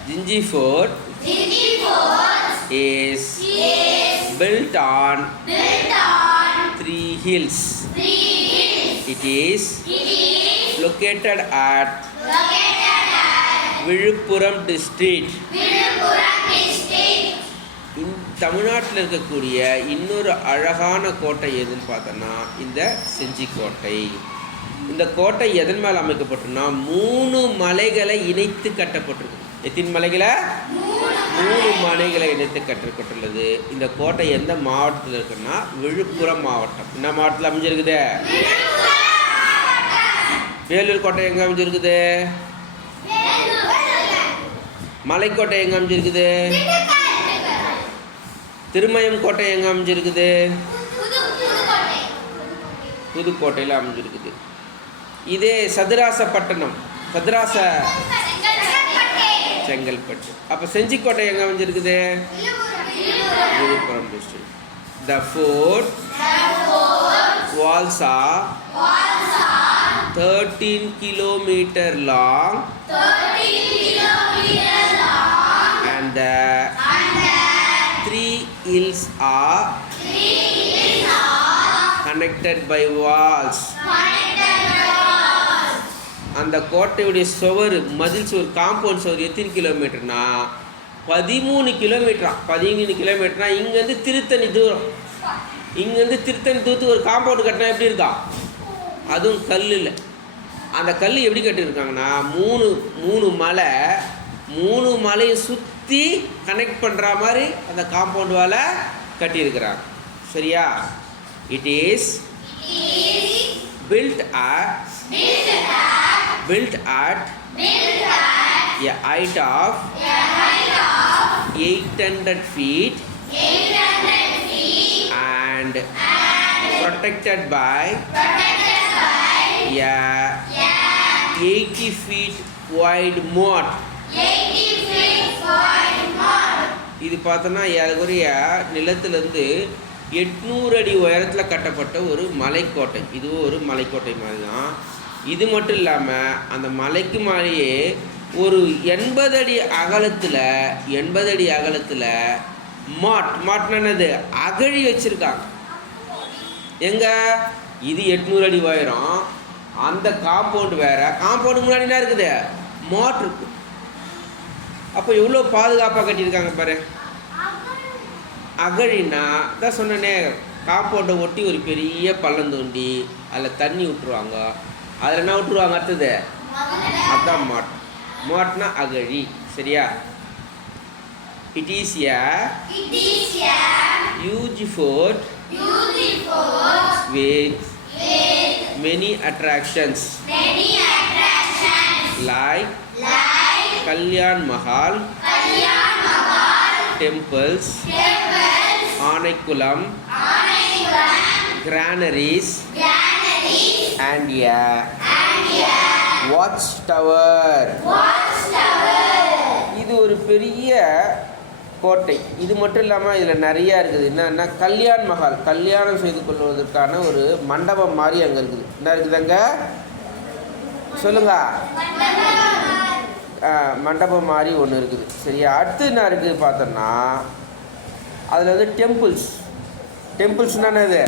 Jinji Fort is built on 3 hills. It is located at Viluppuram district. தமிழ்நாட்டில் இருக்கக்கூடிய இன்னொரு அழகான கோட்டை எதுன்னு பார்த்தோன்னா இந்த செஞ்சி கோட்டை. இந்த கோட்டை எதன் மேலே அமைக்கப்பட்டுன்னா 3 மலைகளை இணைத்து கட்டப்பட்டிருக்கு. எத்தனை மலைகளை? 3 மலைகளை இணைத்து கட்டப்பட்டுள்ளது. இந்த கோட்டை எந்த மாவட்டத்தில் இருக்குன்னா விழுப்புரம் மாவட்டம். என்ன மாவட்டத்தில் அமைஞ்சிருக்குது? வேலூர் கோட்டை எங்கே அமைஞ்சிருக்குது? மலைக்கோட்டை எங்கே அமைஞ்சிருக்குது? திருமயம் கோட்டை எங்கே அமைஞ்சிருக்குது? புதுக்கோட்டையில் அமைஞ்சிருக்குது. இதே சதுராசப்பட்டினம், சதுராச செங்கல்பட்டு. அப்போ செஞ்சிக்கோட்டை எங்கே அமைஞ்சிருக்குது? Villupuram district. The fort walls are 13 kilometers long and the 3 hills are connected by walls. அந்த கோட்டையுடைய சுவர், மதில் சுவர், காம்பவுண்ட் சுவர் எத்தனை கிலோமீட்டர்னா 13 கிலோமீட்டரா. 13 கிலோமீட்டர்னா இங்கேருந்து திருத்தணி தூரம். இங்கேருந்து திருத்தணி தூரத்துக்கு ஒரு காம்பவுண்டு கட்டினா எப்படி இருக்கா? அதுவும் கல்லில். அந்த கல் எப்படி கட்டியிருக்காங்கன்னா 3 மலை, 3 மலையை சுற்றி கனெக்ட் பண்ணுற மாதிரி அந்த காம்பவுண்ட் வாலை கட்டியிருக்கிறாங்க. சரியா? It is built at a height of 800 feet and protected by a 80 feet wide moat. இது பார்த்தோன்னா ஏறக்குறைய நிலத்திலேருந்து 800 அடி உயரத்தில் கட்டப்பட்ட ஒரு மலைக்கோட்டை. இதுவும் ஒரு மலைக்கோட்டை மாதிரி தான். இது மட்டும் இல்லாமல் அந்த மலைக்கு மேலேயே ஒரு 80 அடி அகலத்தில் மாட்னது அகழி வச்சுருக்காங்க. எங்கே? இது 800 அடி உயரம். அந்த காம்பவுண்டு வேறு. காம்பவுண்டு முன்னாடி என்ன இருக்குது? மாட் இருக்கு. அப்போ எவ்வளோ பாதுகாப்பாக கட்டியிருக்காங்க பாரு. அகழின்னா தான் சொன்னனே, காம்பவுண்டை ஒட்டி ஒரு பெரிய பள்ளம் தோண்டி அதில் தண்ணி விட்டுருவாங்க. அதில் என்ன விட்டுருவாங்க? அடுத்தது அதுதான் மாட். மாட்னா அகழி. சரியா? It is a huge fort with many attractions like Kalyan Mahal, temples, Anaikulam, granaries and a watchtower. இது ஒரு பெரிய கோட்டை. இது மட்டும் இல்லாமல் இதில் நிறையா இருக்குது. என்னன்னா கல்யாண் மஹால், கல்யாணம் செய்து கொள்வதற்கான ஒரு மண்டபம் மாதிரி அங்கே இருக்குது. என்ன இருக்குது அங்கே சொல்லுங்க? மண்டபம் மாதிரி ஒன்று இருக்குது. சரியா? அடுத்து என்ன இருக்குது பார்த்தோன்னா அதில் வந்து டெம்பிள்ஸ்னால் என்னது?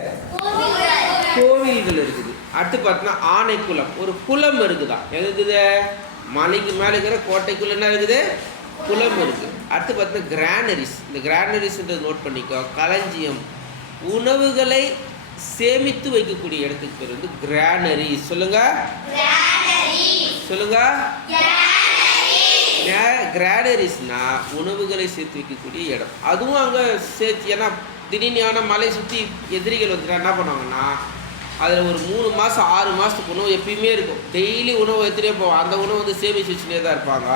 கோவில்கள் இருக்குது. அடுத்து பார்த்தோன்னா ஆனைக்குளம், ஒரு குளம் இருக்குதா. எது இருக்குது? மலைக்கு மேலே இருக்கிற கோட்டைக்குள்ள என்ன இருக்குது? குளம் இருக்குது. அடுத்து பார்த்தீங்கன்னா கிரானரிஸ். இந்த கிரானரிஸ்ன்றது நோட் பண்ணிக்கோ. களஞ்சியம், உணவுகளை சேமித்து வைக்கக்கூடிய இடத்துக்கு பேர் வந்து கிரானரிஸ். சொல்லுங்க சொல்லுங்க. கிரானரிஸ்னா உணவுகளை சேர்த்து வைக்கக்கூடிய இடம். அதுவும் அங்கே சேர்த்து, ஏன்னா திடீர்னு மலை சுற்றி எதிரிகள் வந்துட்டா என்ன பண்ணுவாங்கன்னா அதில் ஒரு 3 மாதம் 6 மாதத்துக்கு உணவு எப்பயுமே இருக்கும். டெய்லி உணவு எடுத்துகிட்டே போவோம். அந்த உணவு வந்து சேமிச்சு வச்சுனே தான் இருப்பாங்க.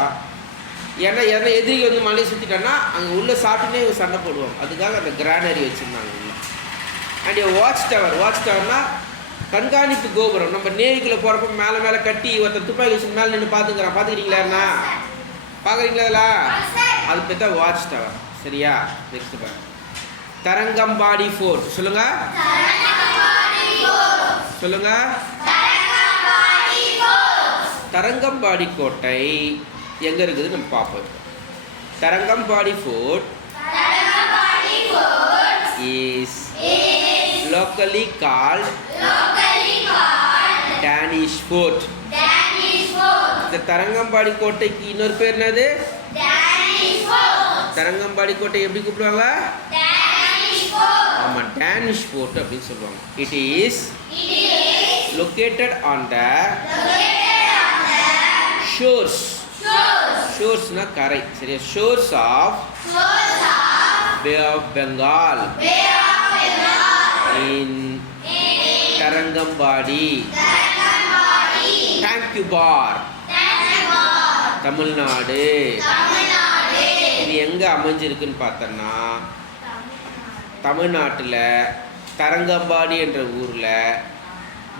ஏன்னா எதிரிகள் வந்து மலையை சுற்றிட்டான்னா அங்கே உள்ளே சாப்பிட்டுனே சண்டை போடுவாங்க. அதுக்காக அந்த கிரானரி வச்சுருந்தாங்க உள்ள. அண்ட் வாட்ச் டவர்னா கண்காணிப்பு கோபுரம். நம்ம நேவிக்குள்ளே போகிறப்ப மேலே கட்டி ஒருத்தர் துப்பாக்கி வச்சு மேலே நின்று பார்த்துக்கிறீங்களாண்ணா? பார்க்குறீங்களா? அது பேர் தான் வாட்ச் டவர். சரியா? நெக்ஸ்ட் பாருங்க. தரங்கம்பாடி ஃபோர்ட். சொல்லுங்க தரங்கம்பாடி கோட்டை எங்கே இருக்குது நம்ம பார்ப்போம். Tharangambadi fort is locally called Danish Fort. இந்த தரங்கம்பாடி கோட்டைக்கு இன்னொரு பேர் என்னது? தரங்கம்பாடி கோட்டை எப்படி கூப்பிடுவாங்க? ஆமாம், டேனிஷ் ஃபோர்ட் அப்படின்னு சொல்லுவாங்க. It is located on the ஷோர்ஸ்னா கரை. சரியா? Shores of bay of Bengal in Tharangambadi. Tranquebar, Tamil Nadu. இது எங்கே அமைஞ்சிருக்குன்னு பார்த்தோன்னா தமிழ்நாட்டில் தரங்கம்பாடி என்ற ஊரில்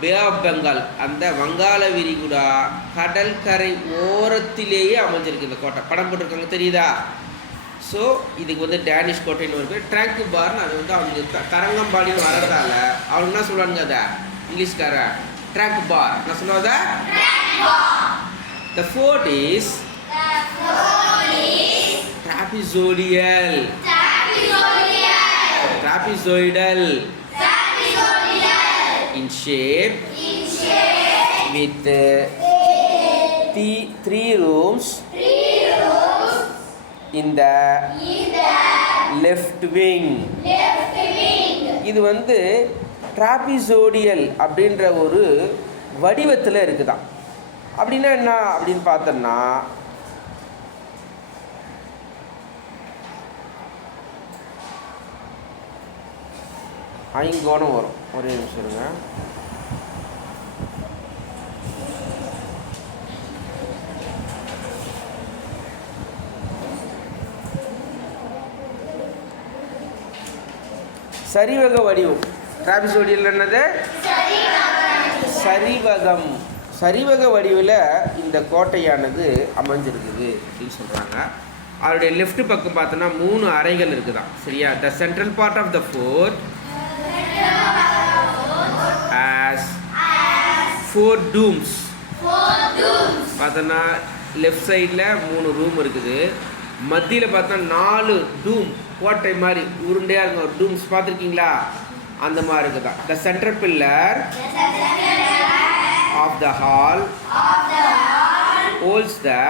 பே ஆஃப் பெங்கால், அந்த வங்காள விரிகுடா கடற்கரை ஓரத்திலேயே அமைஞ்சிருக்கு இந்த கோட்டை. படம் போட்டிருக்காங்க, தெரியுதா? ஸோ இதுக்கு வந்து டேனிஷ் கோட்டைன்னு ஒரு பேர். ட்ராங்கு பார்னு அது வந்து அவங்களுக்கு தரங்கம்பாடின்னு வரதால அவங்க என்ன சொல்லுவாங்க? அதை இங்கிலீஷ்கார ட்ராங்கு பார் என்ன சொல்லுவாங்க? The fort is trapezoidal in shape with 3 rooms in the left wing. இது வந்து ட்ராபிசோடியல் அப்படின்ற ஒரு வடிவத்தில் இருக்குதான். அப்படின்னா என்ன அப்படின்னு பார்த்தோம்னா ஐங்கோணம் வரும். ஒரே நிமிஷம் இருங்க. சரிவக வடிவம். டிராபிசோடியல் என்னது? சரிவகம். சரிவக வடிவில் இந்த கோட்டையானது அமைஞ்சிருக்குது அப்படின்னு சொல்கிறாங்க. அவருடைய லெஃப்ட் பக்கம் பார்த்தோன்னா 3 அறைகள் இருக்குதான். சரியா? The central part of the fort has 4 domes. பார்த்தோன்னா லெஃப்ட் சைடில் 3 ரூம் இருக்குது. மத்தியில் பார்த்தா 4 டூம், கோட்டை மாதிரி உருண்டையாக இருக்கும் டூம்ஸ். பார்த்துருக்கீங்களா? அந்த மாதிரி இருக்குதான். The centre pillar of the hall holds the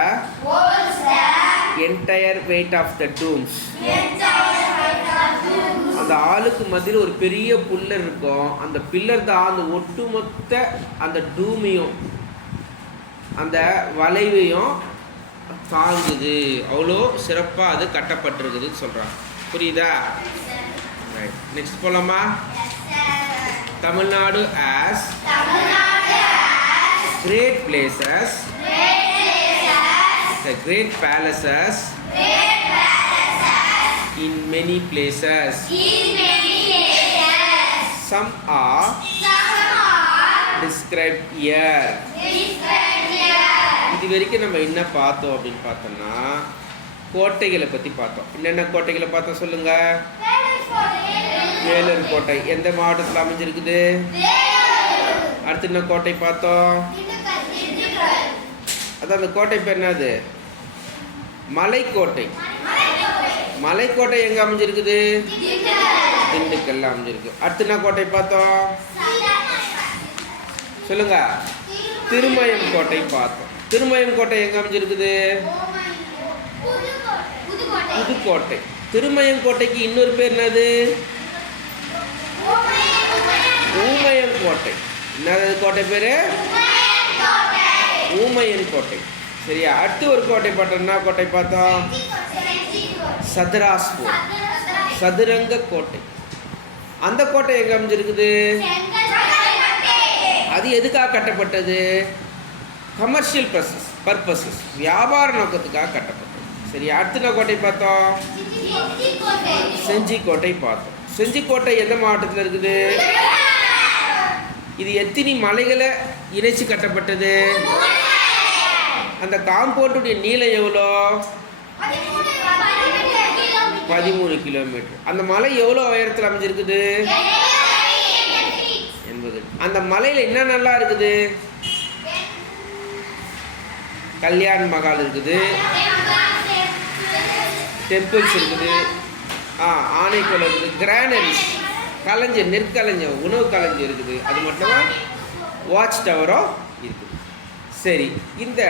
entire weight of the dooms. அந்த ஆளுக்கு மத்தியில் ஒரு பெரிய பில்லர் இருக்கும். அந்த பில்லர் தான் அந்த ஒட்டுமொத்த அந்த டூமையும் அந்த வளைவையும் தாங்குது. அவ்வளோ சிறப்பாக அது கட்டப்பட்டிருக்குதுன்னு சொல்கிறாங்க. புரியுதா? ரைட், நெக்ஸ்ட் போலாமா? Tamil Nadu as great places, the great palaces in many places, Some are described here. இது வரைக்கும் நம்ம என்ன பார்த்தோம் அப்படின்னு பார்த்தோம்னா கோட்டைகளை பற்றி பார்த்தோம். என்னென்ன கோட்டைகளை பார்த்தோம் சொல்லுங்க. வேலூர் கோட்டை எந்த மாவட்டத்தில் அமைஞ்சிருக்குது? அடுத்து என்ன கோட்டை பார்த்தோம்? அதான் அந்த கோட்டை பேர் என்னது? மலைக்கோட்டை. மலைக்கோட்டை எங்கே அமைஞ்சிருக்குது? திண்டுக்கல்ல அமைஞ்சிருக்கு. அடுத்து என்ன கோட்டை பார்த்தோம் சொல்லுங்க. திருமயம் கோட்டை பார்த்தோம். திருமயம் கோட்டை எங்கே அமைஞ்சிருக்குது? புதுக்கோட்டை. திருமயம் கோட்டைக்கு இன்னொரு பேர் என்னது? ஊமையன் கோட்டை. என்னது கோட்டை பேரு? ஊமையன் கோட்டை. சரியா? அடுத்து ஒரு கோட்டை பார்த்தோம். என்ன கோட்டை பார்த்தோம்? சதுராஸ்பூர், சதுரங்க கோட்டை. அந்த கோட்டை எங்க அமைஞ்சிருக்குது? அது எதுக்காக கட்டப்பட்டது? கமர்ஷியல் பர்பஸஸ், வியாபார நோக்கத்துக்காக கட்டப்பட்டது. சரி, அடுத்த கோட்டை பார்த்தோம் செஞ்சி கோட்டை பார்த்தோம். செஞ்சி கோட்டை எந்த மாவட்டத்தில் இருக்குது? இது எத்தனை மலைகளை இணைச்சு கட்டப்பட்டது? அந்த காம்பவுண்டுடைய நீளம் எவ்வளோ? 13 கிலோமீட்டர். அந்த மலை எவ்வளோ உயரத்தில் அமைஞ்சிருக்குது? 80. அந்த மலையில் என்ன நல்லா இருக்குது? கல்யாண் மகால் இருக்குது, டெம்பிள்ஸ் இருக்குது, ஆனைக்குளம் இருக்குது, கிரானரிஸ் களஞ்சியம், நெற்களஞ்சியம், உணவு களஞ்சியம் இருக்குது. அது மட்டும் வாட்ச் டவரும் இருக்குது. சரி, இந்த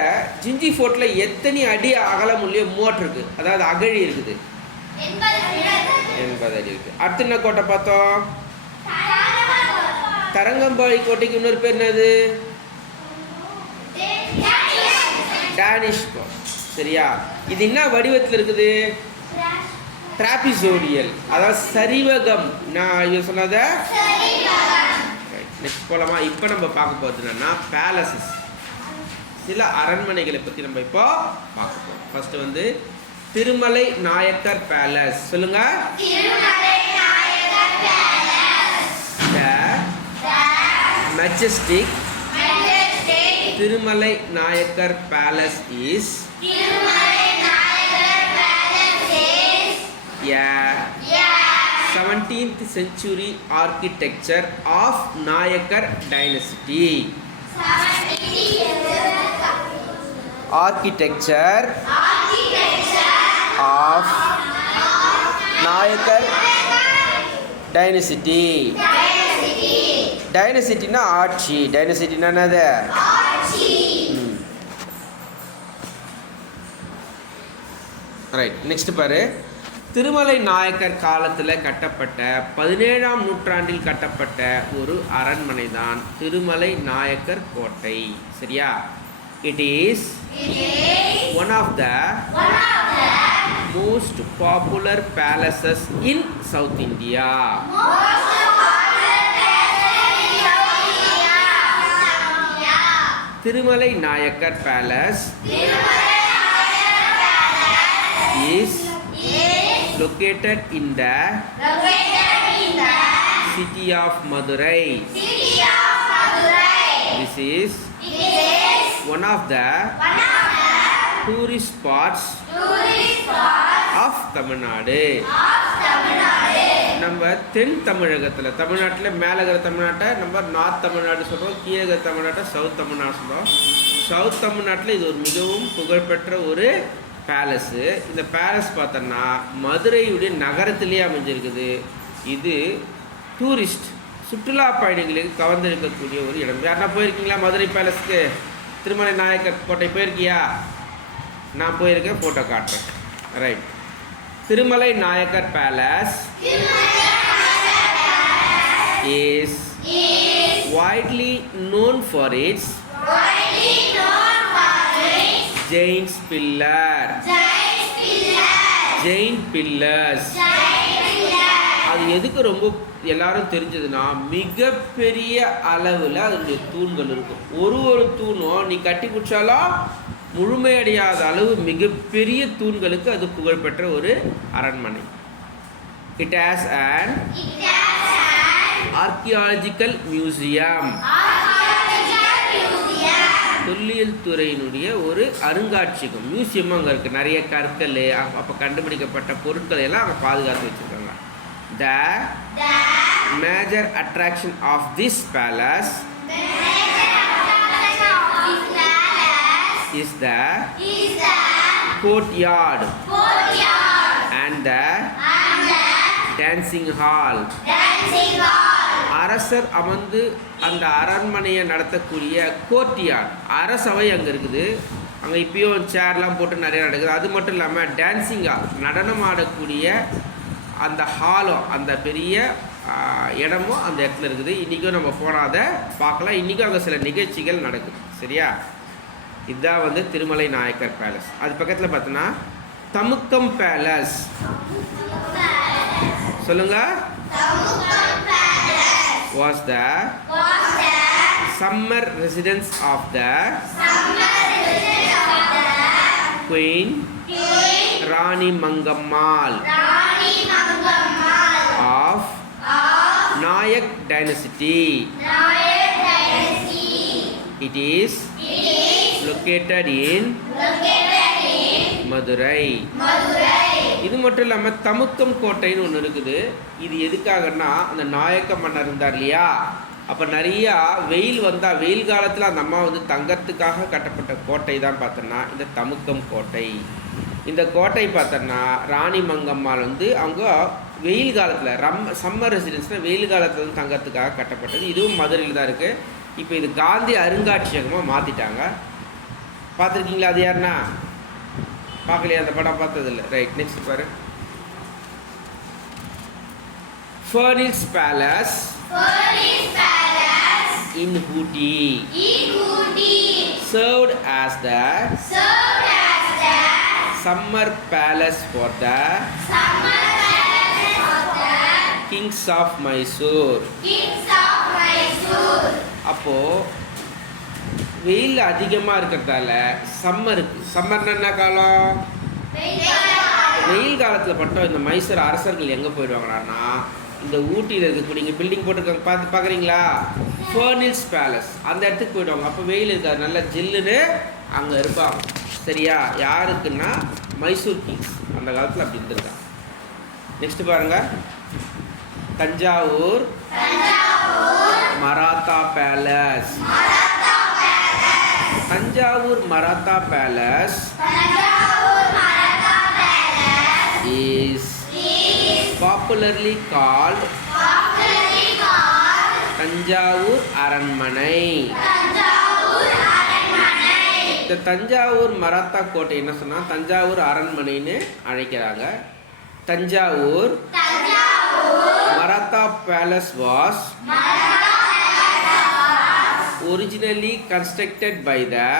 ஜிஞ்சி ஃபோர்ட்டில் எத்தனை அடி அகலம் உள்ள மோட் இருக்குது? அதாவது அகழி இருக்குது? 80 அடி இருக்குது. அடுத்து என்ன கோட்டை பார்த்தோம்? தரங்கம்பாடி கோட்டைக்கு இன்னொரு பேர் என்னது? டேனிஷ் கோட்டை. சரியா? இது என்ன வடிவத்தில் இருக்குது? ட்ராபிசோடியல், அதாவது சரிவகம். நான் இது சொன்னத நெக்ஸ்ட் போலாமா? இப்போ நம்ம பார்க்க போகிறது என்னன்னா பேலசஸ், சில அரண்மனைகளை பற்றி நம்ம இப்போ பார்க்க போகிறோம். ஃபர்ஸ்ட் வந்து திருமலை நாயக்கர் பேலஸ். சொல்லுங்க. Majestic Thirumalai Nayakkar palace is a 17th century architecture of Nayakar dynasty. Architecture of Nayakar dynasty. Dynasty na ஆட்சி. Dynasty na என்னது? ஆட்சி. ரைட், நெக்ஸ்ட் பாரு. திருமலை நாயக்கர் காலத்தில் கட்டப்பட்ட 17ஆம் நூற்றாண்டில் கட்டப்பட்ட ஒரு அரண்மனை தான் திருமலை நாயக்கர் கோட்டை. சரியா? It is one of the most popular palaces in south India. Thirumalai Nayakkar palace is located in the city of Madurai. This is one of the tourist spots of Tamil Nadu. நம்ம தென் தமிழகத்தில், தமிழ்நாட்டில் மேலே இருக்கிற தமிழ்நாட்டை நம்ம நார்த் தமிழ்நாடு சொல்கிறோம், கீழே இருக்கிற தமிழ்நாட்டை சவுத் தமிழ்நாடு சொல்கிறோம். சவுத் தமிழ்நாட்டில் இது ஒரு மிகவும் புகழ்பெற்ற ஒரு பேலஸு. இந்த பேலஸ் பார்த்தோன்னா மதுரையுடைய நகரத்திலே அமைஞ்சிருக்குது. இது டூரிஸ்ட் சுற்றுலா பயணிகளுக்கு கவர்ந்திருக்கக்கூடிய ஒரு இடம். யாருன்னா போயிருக்கீங்களா மதுரை பேலஸ்க்கு? திருமலை நாயக்கர் கோட்டை போயிருக்கியா? நான் போயிருக்கேன், ஃபோட்டோ காட்டுறேன். Right, Thirumalai Nayakkar palace is widely known for its Jain's pillar. Jain pillars. அது எதுக்கு ரொம்ப எல்லாரும் தெரிஞ்சதுன்னா, மிகப்பெரிய அளவில் அதனுடைய தூண்கள் இருக்கும். ஒரு தூணும் நீ கட்டி பிடிச்சாலும் முழுமையடையாத அளவு மிகப்பெரிய தூண்களுக்கு அது புகழ்பெற்ற ஒரு அரண்மனை. It has an archaeological museum, தொல்லியல் துறையினுடைய ஒரு அருங்காட்சியகம். மியூசியம் அங்கே இருக்குது. நிறைய கற்கள், அப்போ கண்டுபிடிக்கப்பட்ட பொருட்கள் எல்லாம் அங்கே பாதுகாத்து வச்சுருக்காங்க. The major attraction of this palace is the courtyard and the dancing hall. அரசர் அமர்ந்து அந்த அரண்மனையை நடத்தக்கூடிய கோர்ட்யார்ட், அரசவை அங்கே இருக்குது. அங்கே இப்பயும் சேர்லாம் போட்டு நிறைய நடக்குது. அது மட்டும் இல்லாமல் டான்சிங் ஹால், நடனம் ஆடக்கூடிய அந்த ஹாலும், அந்த பெரிய இடமும் அந்த இடத்துல இருக்குது. இன்றைக்கும் நம்ம போனாத பார்க்கலாம். இன்றைக்கும் அங்கே சில நிகழ்ச்சிகள் நடக்குது. சரியா? இதுதான் வந்து திருமலை நாயக்கர் பேலஸ். அது பக்கத்தில் பார்த்தோன்னா தமுக்கம் பேலஸ். சொல்லுங்க. was the summer residence of the Queen Rani Mangammal of Nayak dynasty. It is located in Madurai. இது மட்டும் இல்லாமல் தமுக்கம் கோட்டைன்னு ஒன்று இருக்குது. இது எதுக்காகன்னா, அந்த நாயக்க மன்னர் இருந்தார் இல்லையா, அப்போ நிறையா வெயில் வந்தால், வெயில் காலத்தில் அந்த அம்மா வந்து தங்கறதுக்காக கட்டப்பட்ட கோட்டை தான் பார்த்தோன்னா இந்த தமுக்கம் கோட்டை. இந்த கோட்டை பார்த்தோன்னா ராணி மங்கம்மாள் வந்து அவங்க வெயில் காலத்தில் சம்மர் ரெசிடென்ஸ்னால் வெயில் காலத்தில் வந்து தங்கறதுக்காக கட்டப்பட்டது. இதுவும் மதுரையில் தான் இருக்குது. இப்போ இது காந்தி அருங்காட்சியகமாக மாற்றிட்டாங்க. பார்த்துருக்கீங்களா? அது யாருன்னா பார்க்கலையா? அந்த படம் பார்த்ததில்லை. ரைட், நெக்ஸ்ட் பாரு. Furnish palace in Ooty served as the summer palace for the kings of Mysore. அப்போ வெயில் அதிகமாக இருக்கிறதால சம்மர்னா என்ன காலம்? வெயில் காலத்தில் மட்டும் இந்த மைசூர் அரசர்கள் எங்கே போயிடுவாங்களான்னா, இந்த ஊட்டியில் இருக்கக்கூடிய இங்கே பில்டிங் போட்டிருக்காங்க பார்க்குறீங்களா, ஃபர்னிஸ் பேலஸ், அந்த இடத்துக்கு போயிடுவாங்க. அப்போ வெயில் இருக்காது, நல்லா ஜில்லுன்னு அங்கே இருப்பாங்க. சரியா? யாருக்குன்னா மைசூர் கிங்ஸ் அந்த காலத்தில் அப்படி இருந்திருக்காங்க. நெக்ஸ்ட் பாருங்கள். Thanjavur Maratha palace. Thanjavur Maratha palace is popularly called Thanjavur அரண்மனை. இந்த தஞ்சாவூர் மராத்தா கோட்டை என்ன சொன்னா தஞ்சாவூர் அரண்மனைன்னு அழைக்கிறாங்க. Thanjavur Maratha palace was originally constructed by the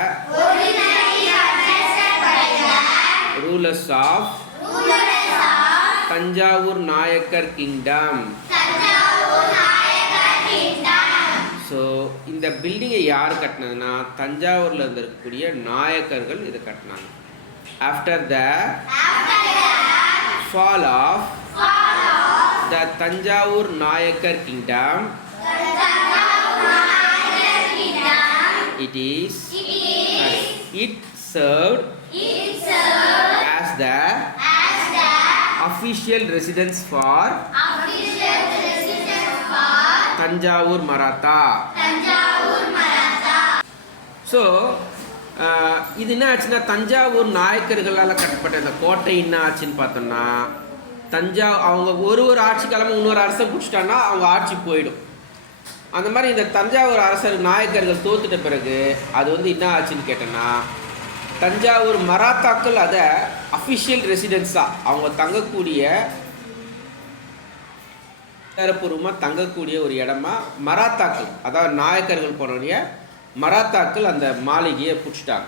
rulers of Thanjavur Nayakkar kingdom. So இந்த பில்டிங்கை யார் கட்டினதுன்னா தஞ்சாவூரில் இருக்கக்கூடிய நாயக்கர்கள் இதை கட்டினாங்க. After the fall of the Thanjavur Nayakkar kingdom, it served as the official residence for Thanjavur Maratha. So இது என்ன ஆச்சுன்னா தஞ்சாவூர் நாயக்கர்களால் கட்டப்பட்ட இந்த கோட்டை என்ன ஆச்சுன்னு பார்த்தோம்னா அவங்க ஒரு ஆட்சி காலமாக இன்னொரு அரசன் பிடிச்சிட்டாங்கன்னா அவங்க ஆட்சி போயிடும். அந்த மாதிரி இந்த தஞ்சாவூர் அரசர் நாயக்கர்கள் தோத்துட்ட பிறகு அது வந்து என்ன ஆச்சுன்னு கேட்டோன்னா தஞ்சாவூர் மராத்தாக்கள் அதை அஃபிஷியல் ரெசிடென்ஸாக அவங்க தங்கக்கூடிய பூர்வமாக தங்கக்கூடிய ஒரு இடமா மராத்தாக்கள், அதாவது நாயக்கர்கள் போனோடைய மராத்தாக்கள் அந்த மாளிகையை பிடிச்சிட்டாங்க.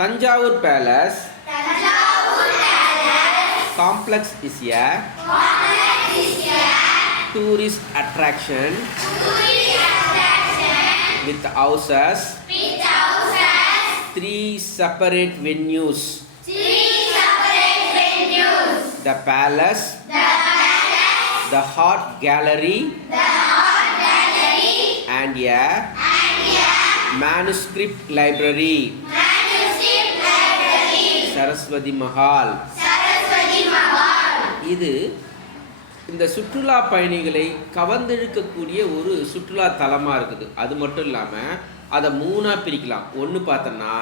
Thanjavur palace complex is a tourist attraction with houses, 3 separate venues. The palace, the art gallery and a manuscript library. Saraswathi Mahal. இது இந்த சுற்றுலா பயணிகளை கவர்ந்தெழுக்கக்கூடிய ஒரு சுற்றுலா தலமாக இருக்குது. அது மட்டும் இல்லாமல் அதை 3ஆக பிரிக்கலாம். ஒன்று பார்த்தோன்னா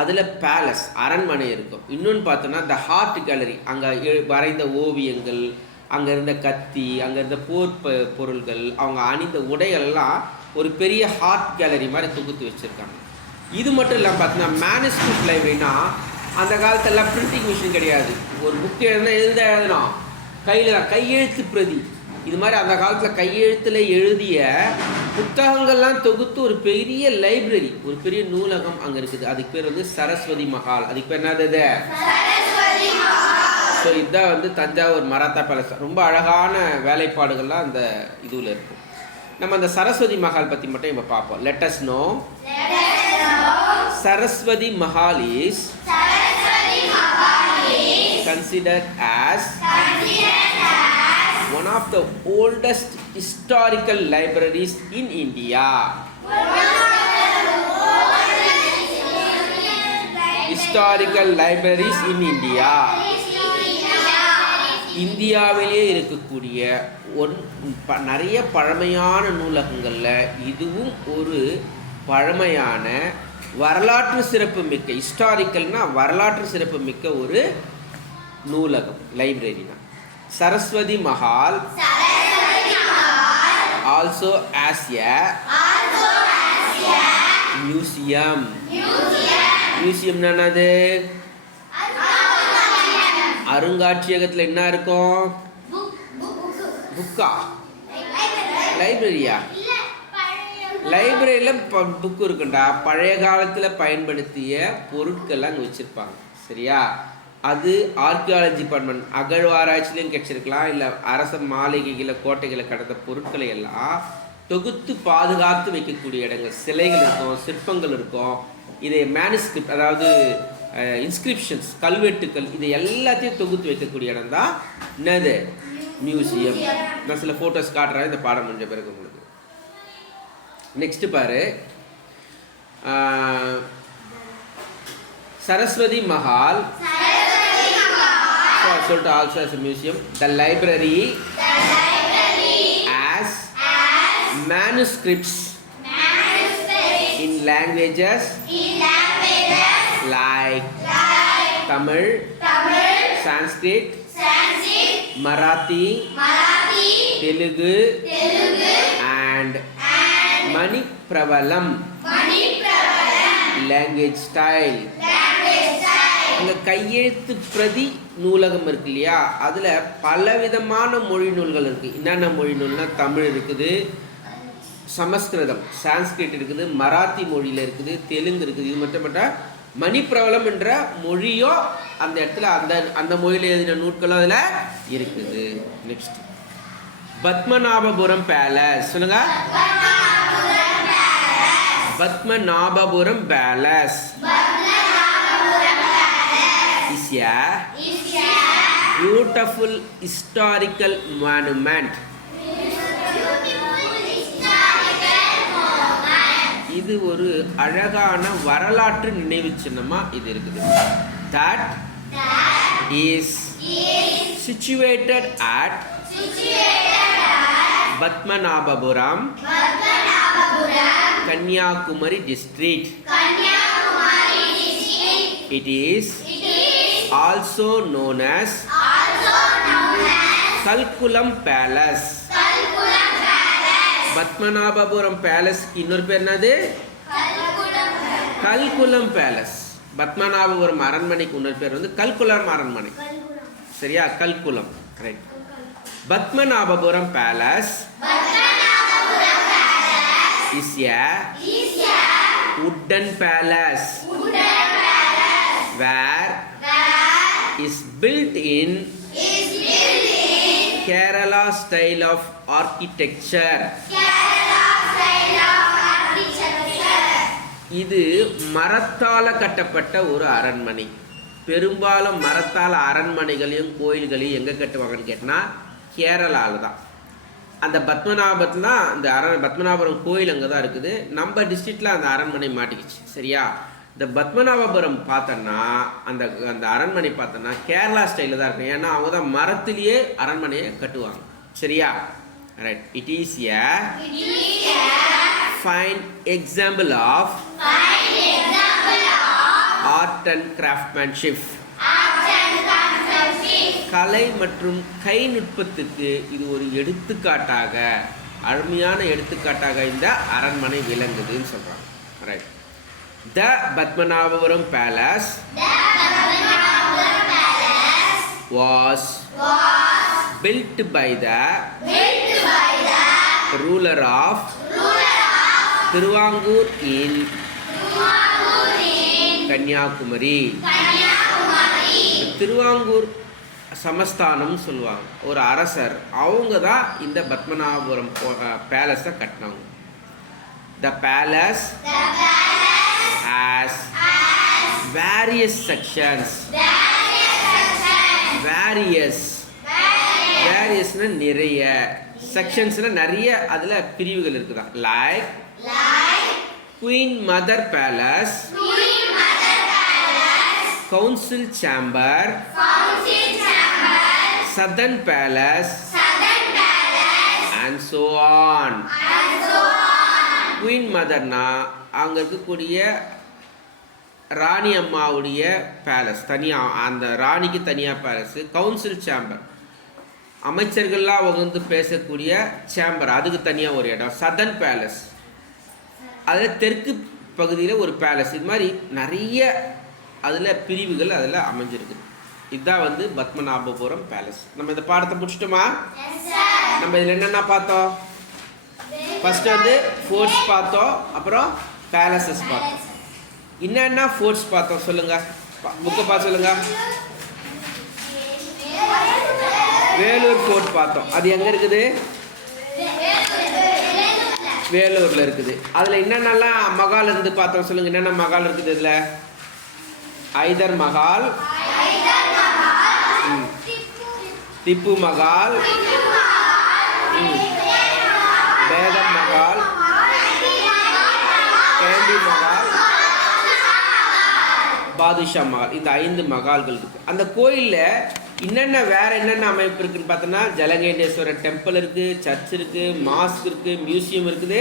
அதில் பேலஸ் அரண்மனை இருக்கும். இன்னொன்று பார்த்தோன்னா த ஹார்ட் கேலரி, அங்கே வரைந்த ஓவியங்கள், அங்கே இருந்த கத்தி, அங்கே இருந்த போர் பொருள்கள், அவங்க அணிந்த உடைகள்லாம் ஒரு பெரிய ஹார்ட் கேலரி மாதிரி தொகுத்து வச்சுருக்காங்க. இது மட்டும் இல்லாமல் பார்த்தோன்னா மேனுஸ்கிரிப்ட் லைப்ரரினா அந்த காலத்தெல்லாம் பிரிண்டிங் மிஷின் கிடையாது. ஒரு புக்கு எழுதினா கையில் கையெழுத்து பிரதி, இது மாதிரி அந்த காலத்தில் கையெழுத்தில் எழுதிய புத்தகங்கள்லாம் தொகுத்து ஒரு பெரிய லைப்ரரி, ஒரு பெரிய நூலகம் அங்கே இருக்குது. அதுக்கு பேர் வந்து சரஸ்வதி மஹால். அதுக்கு பேர் என்னது? ஸோ இதுதான் தஞ்சாவூர் மராத்தா பேலஸ். ரொம்ப அழகான வேலைப்பாடுகள்லாம் அந்த இதுவில் இருக்கும். நம்ம அந்த சரஸ்வதி மஹால் பற்றி மட்டும் இப்போ பார்ப்போம். Let us know Saraswathi Mahal is considered as one of the oldest historical libraries in India. Historical libraries in India. இந்தியாவிலே இருக்கக்கூடிய நிறைய பழமையான நூலகங்களில் இதுவும் ஒரு பழமையான வரலாற்று சிறப்பு மிக்க, ஹிஸ்டாரிக்கல்னா வரலாற்று சிறப்பு மிக்க ஒரு நூலகம், லைப்ரரி தான். Saraswathi Mahal also as a museum. Museum என்னது? அருங்காட்சியகத்தில் என்ன இருக்கும்? புக்கா? லைப்ரரியா? லைப்ரரியில் புக்கு இருக்குண்டா. பழைய காலத்தில் பயன்படுத்திய பொருட்கள் அங்கே வச்சுருப்பாங்க. சரியா? அது ஆர்கியாலஜி டிபார்ட்மெண்ட் அகழ்வாராய்ச்சிலையும் கிடைச்சிருக்கலாம், இல்லை அரச மாளிகைகளை கோட்டைகளை கடந்த பொருட்களை எல்லாம் தொகுத்து பாதுகாத்து வைக்கக்கூடிய இடங்கள். சிலைகள் இருக்கும், சிற்பங்கள் இருக்கும். இதை மேனுஸ்கிரிப்ட், அதாவது இன்ஸ்கிரிப்ஷன்ஸ், கல்வெட்டுக்கள், இது எல்லாத்தையும் தொகுத்து வைக்கக்கூடிய இடம் தான் என்னது? மியூசியம். நான் சில ஃபோட்டோஸ் காட்டுறேன் இந்த பாடம் முடிஞ்ச பிறகு உங்களுக்கு. நெக்ஸ்ட் பாரு, Saraswati Mahal also as a museum. The library as manuscripts in languages like Tamil, Sanskrit, Marathi, Telugu and Manipravalam language style. அங்கே கையெழுத்து பிரதி நூலகம் இருக்கு இல்லையா, அதில் பலவிதமான மொழி நூல்கள் இருக்குது. என்னென்ன மொழி நூல்னா தமிழ் இருக்குது, சமஸ்கிருதம், சான்ஸ்கிரிட் இருக்குது, மராத்தி மொழியில் இருக்குது, தெலுங்கு இருக்குது. இது மட்டும் மணிப்பிரவலம் என்ற மொழியோ அந்த இடத்துல அந்த மொழியில் எழுதின நூட்களும் அதில் இருக்குது. Next Padmanabhapuram palace. சொல்லுங்க. Padmanabhapuram palace is a beautiful historical monument. இது ஒரு அழகான வரலாற்று நினைவு சின்னமா இது இருக்குது. That is situated at Padmanabhapuram, Kanyakumari district. It is also known as Kalkulam Palace. Padmanabhapuram palace இன்னொரு பேர் என்னது? கல்குலம் பேலஸ். பத்மநாபபுரம் அரண்மனைக்கு இன்னொரு பேர் கல்குலம் அரண்மனை. சரியா? Kalkulam. Right. Padmanabhapuram palace is a wooden palace where is built in Kerala style of architecture. இது மரத்தால் கட்டப்பட்ட ஒரு அரண்மனை. பெரும்பாலும் மரத்தால் அரண்மனைகளையும் கோயில்களையும் எங்கே கட்டுவாங்கன்னு கேட்டால் கேரளாவில் தான். அந்த பத்மநாபத்தில் தான் இந்த பத்மநாபபுரம் கோயில் அங்கே தான் இருக்குது. நம்ம டிஸ்ட்ரிக்டில் அந்த அரண்மனை மாட்டிக்கிச்சு. சரியா? இந்த பத்மநாபபுரம் பார்த்தோன்னா அந்த அந்த அரண்மனை பார்த்தோன்னா கேரளா ஸ்டைலில் தான் இருக்கும். ஏன்னா அவங்க தான் மரத்திலேயே அரண்மனையை கட்டுவாங்க. சரியா? Right. It is a fine example of art and craftsmanship. கலை மற்றும் கை நுட்பத்துக்கு இது ஒரு எடுத்துக்காட்டாக, அருமையான எடுத்துக்காட்டாக இந்த அரண்மனை விளங்குதுன்னு சொல்கிறாங்க. Right. The Padmanabhapuram palace was built by the ruler of Travancore in Kanyakumari. Travancore சமஸ்தானம் சொல்லுவாங்க. ஒரு அரசர், அவங்க தான் இந்த பத்மநாபபுரம் பேலஸை கட்டினாங்க. The palace has various sections. வேரியஸ்னா நிறைய, செக்ஷன்ஸ்னா நிறைய, அதில் பிரிவுகள் இருக்குதா. Like queen mother palace, council chamber, southern palace and so on. குயின் மதர்னா அங்கே இருக்கக்கூடிய ராணி அம்மாவுடைய பேலஸ் தனியாக, அந்த ராணிக்கு தனியாக பேலஸு. கவுன்சில் சேம்பர் அமைச்சர்கள்லாம் வந்து பேசக்கூடிய சேம்பர், அதுக்கு தனியாக ஒரு இடம். சதர்ன் பேலஸ் அதில் தெற்கு பகுதியில் ஒரு பேலஸ். இது மாதிரி நிறைய அதில் பிரிவுகள் அதில் அமைஞ்சிருக்கு. இதுதான் வந்து பத்மநாபபுரம் பேலஸ். நம்ம இந்த பாடத்தை முடிச்சிட்டோமா? நம்ம இதில் என்னென்ன பார்த்தோம்? ஃபஸ்ட்டு வந்து ஃபோர்ட்ஸ் பார்த்தோம், அப்புறம் பேலஸஸ் பார்த்தோம். என்னென்ன ஃபோர்ட்ஸ் பார்த்தோம் சொல்லுங்கள், புக்கை பார்த்து சொல்லுங்கள். வேலூர் ஃபோர்ட் பார்த்தோம். அது எங்கே இருக்குது? வேலூரில் இருக்குது. அதில் என்னென்னலாம் மகால் இருந்து பார்த்தோம் சொல்லுங்கள். என்னென்ன மகால் இருக்குது இதில்? ஐதர் மகால், திப்பு மகால், பேகம் மகால், கேண்டி மகால், பாதுஷா மகால். இந்த 5 மகால்கள் இருக்கு. அந்த கோயிலில் என்னென்ன வேற என்னென்ன அமைப்பு இருக்குன்னு பார்த்தோன்னா, ஜலகண்டேஸ்வரர் டெம்பிள் இருக்குது, சர்ச் இருக்குது, மாஸ்க் இருக்குது, மியூசியம் இருக்குது,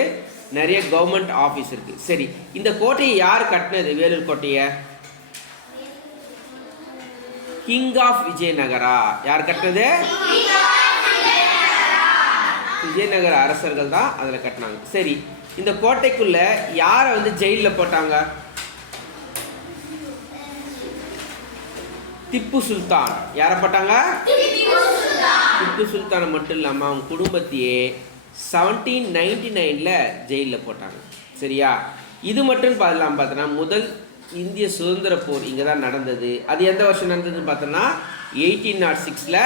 நிறைய கவர்மெண்ட் ஆஃபீஸ் இருக்குது. சரி, இந்த கோட்டையை யார் கட்டினது? வேலூர் கோட்டையை கிங் ஆஃப் விஜயநகரா. யார் கட்டினது? விஜயநகர அரசர்கள் தான் அதில் கட்டினாங்க. சரி, இந்த கோட்டைக்குள்ள யாரை வந்து ஜெயிலில் போட்டாங்க? திப்பு சுல்தான். யாரை போட்டாங்க? திப்பு சுல்தானை மட்டும் இல்லாமல் அவங்க குடும்பத்தையே 1799 ஜெயிலில் போட்டாங்க. சரியா? இது மட்டும் பார்க்கலாம். பார்த்தோன்னா முதல் இந்திய சுதந்திர போர் இங்கே தான் நடந்தது. அது எந்த வருஷம் நடந்ததுன்னு பார்த்தோன்னா 1806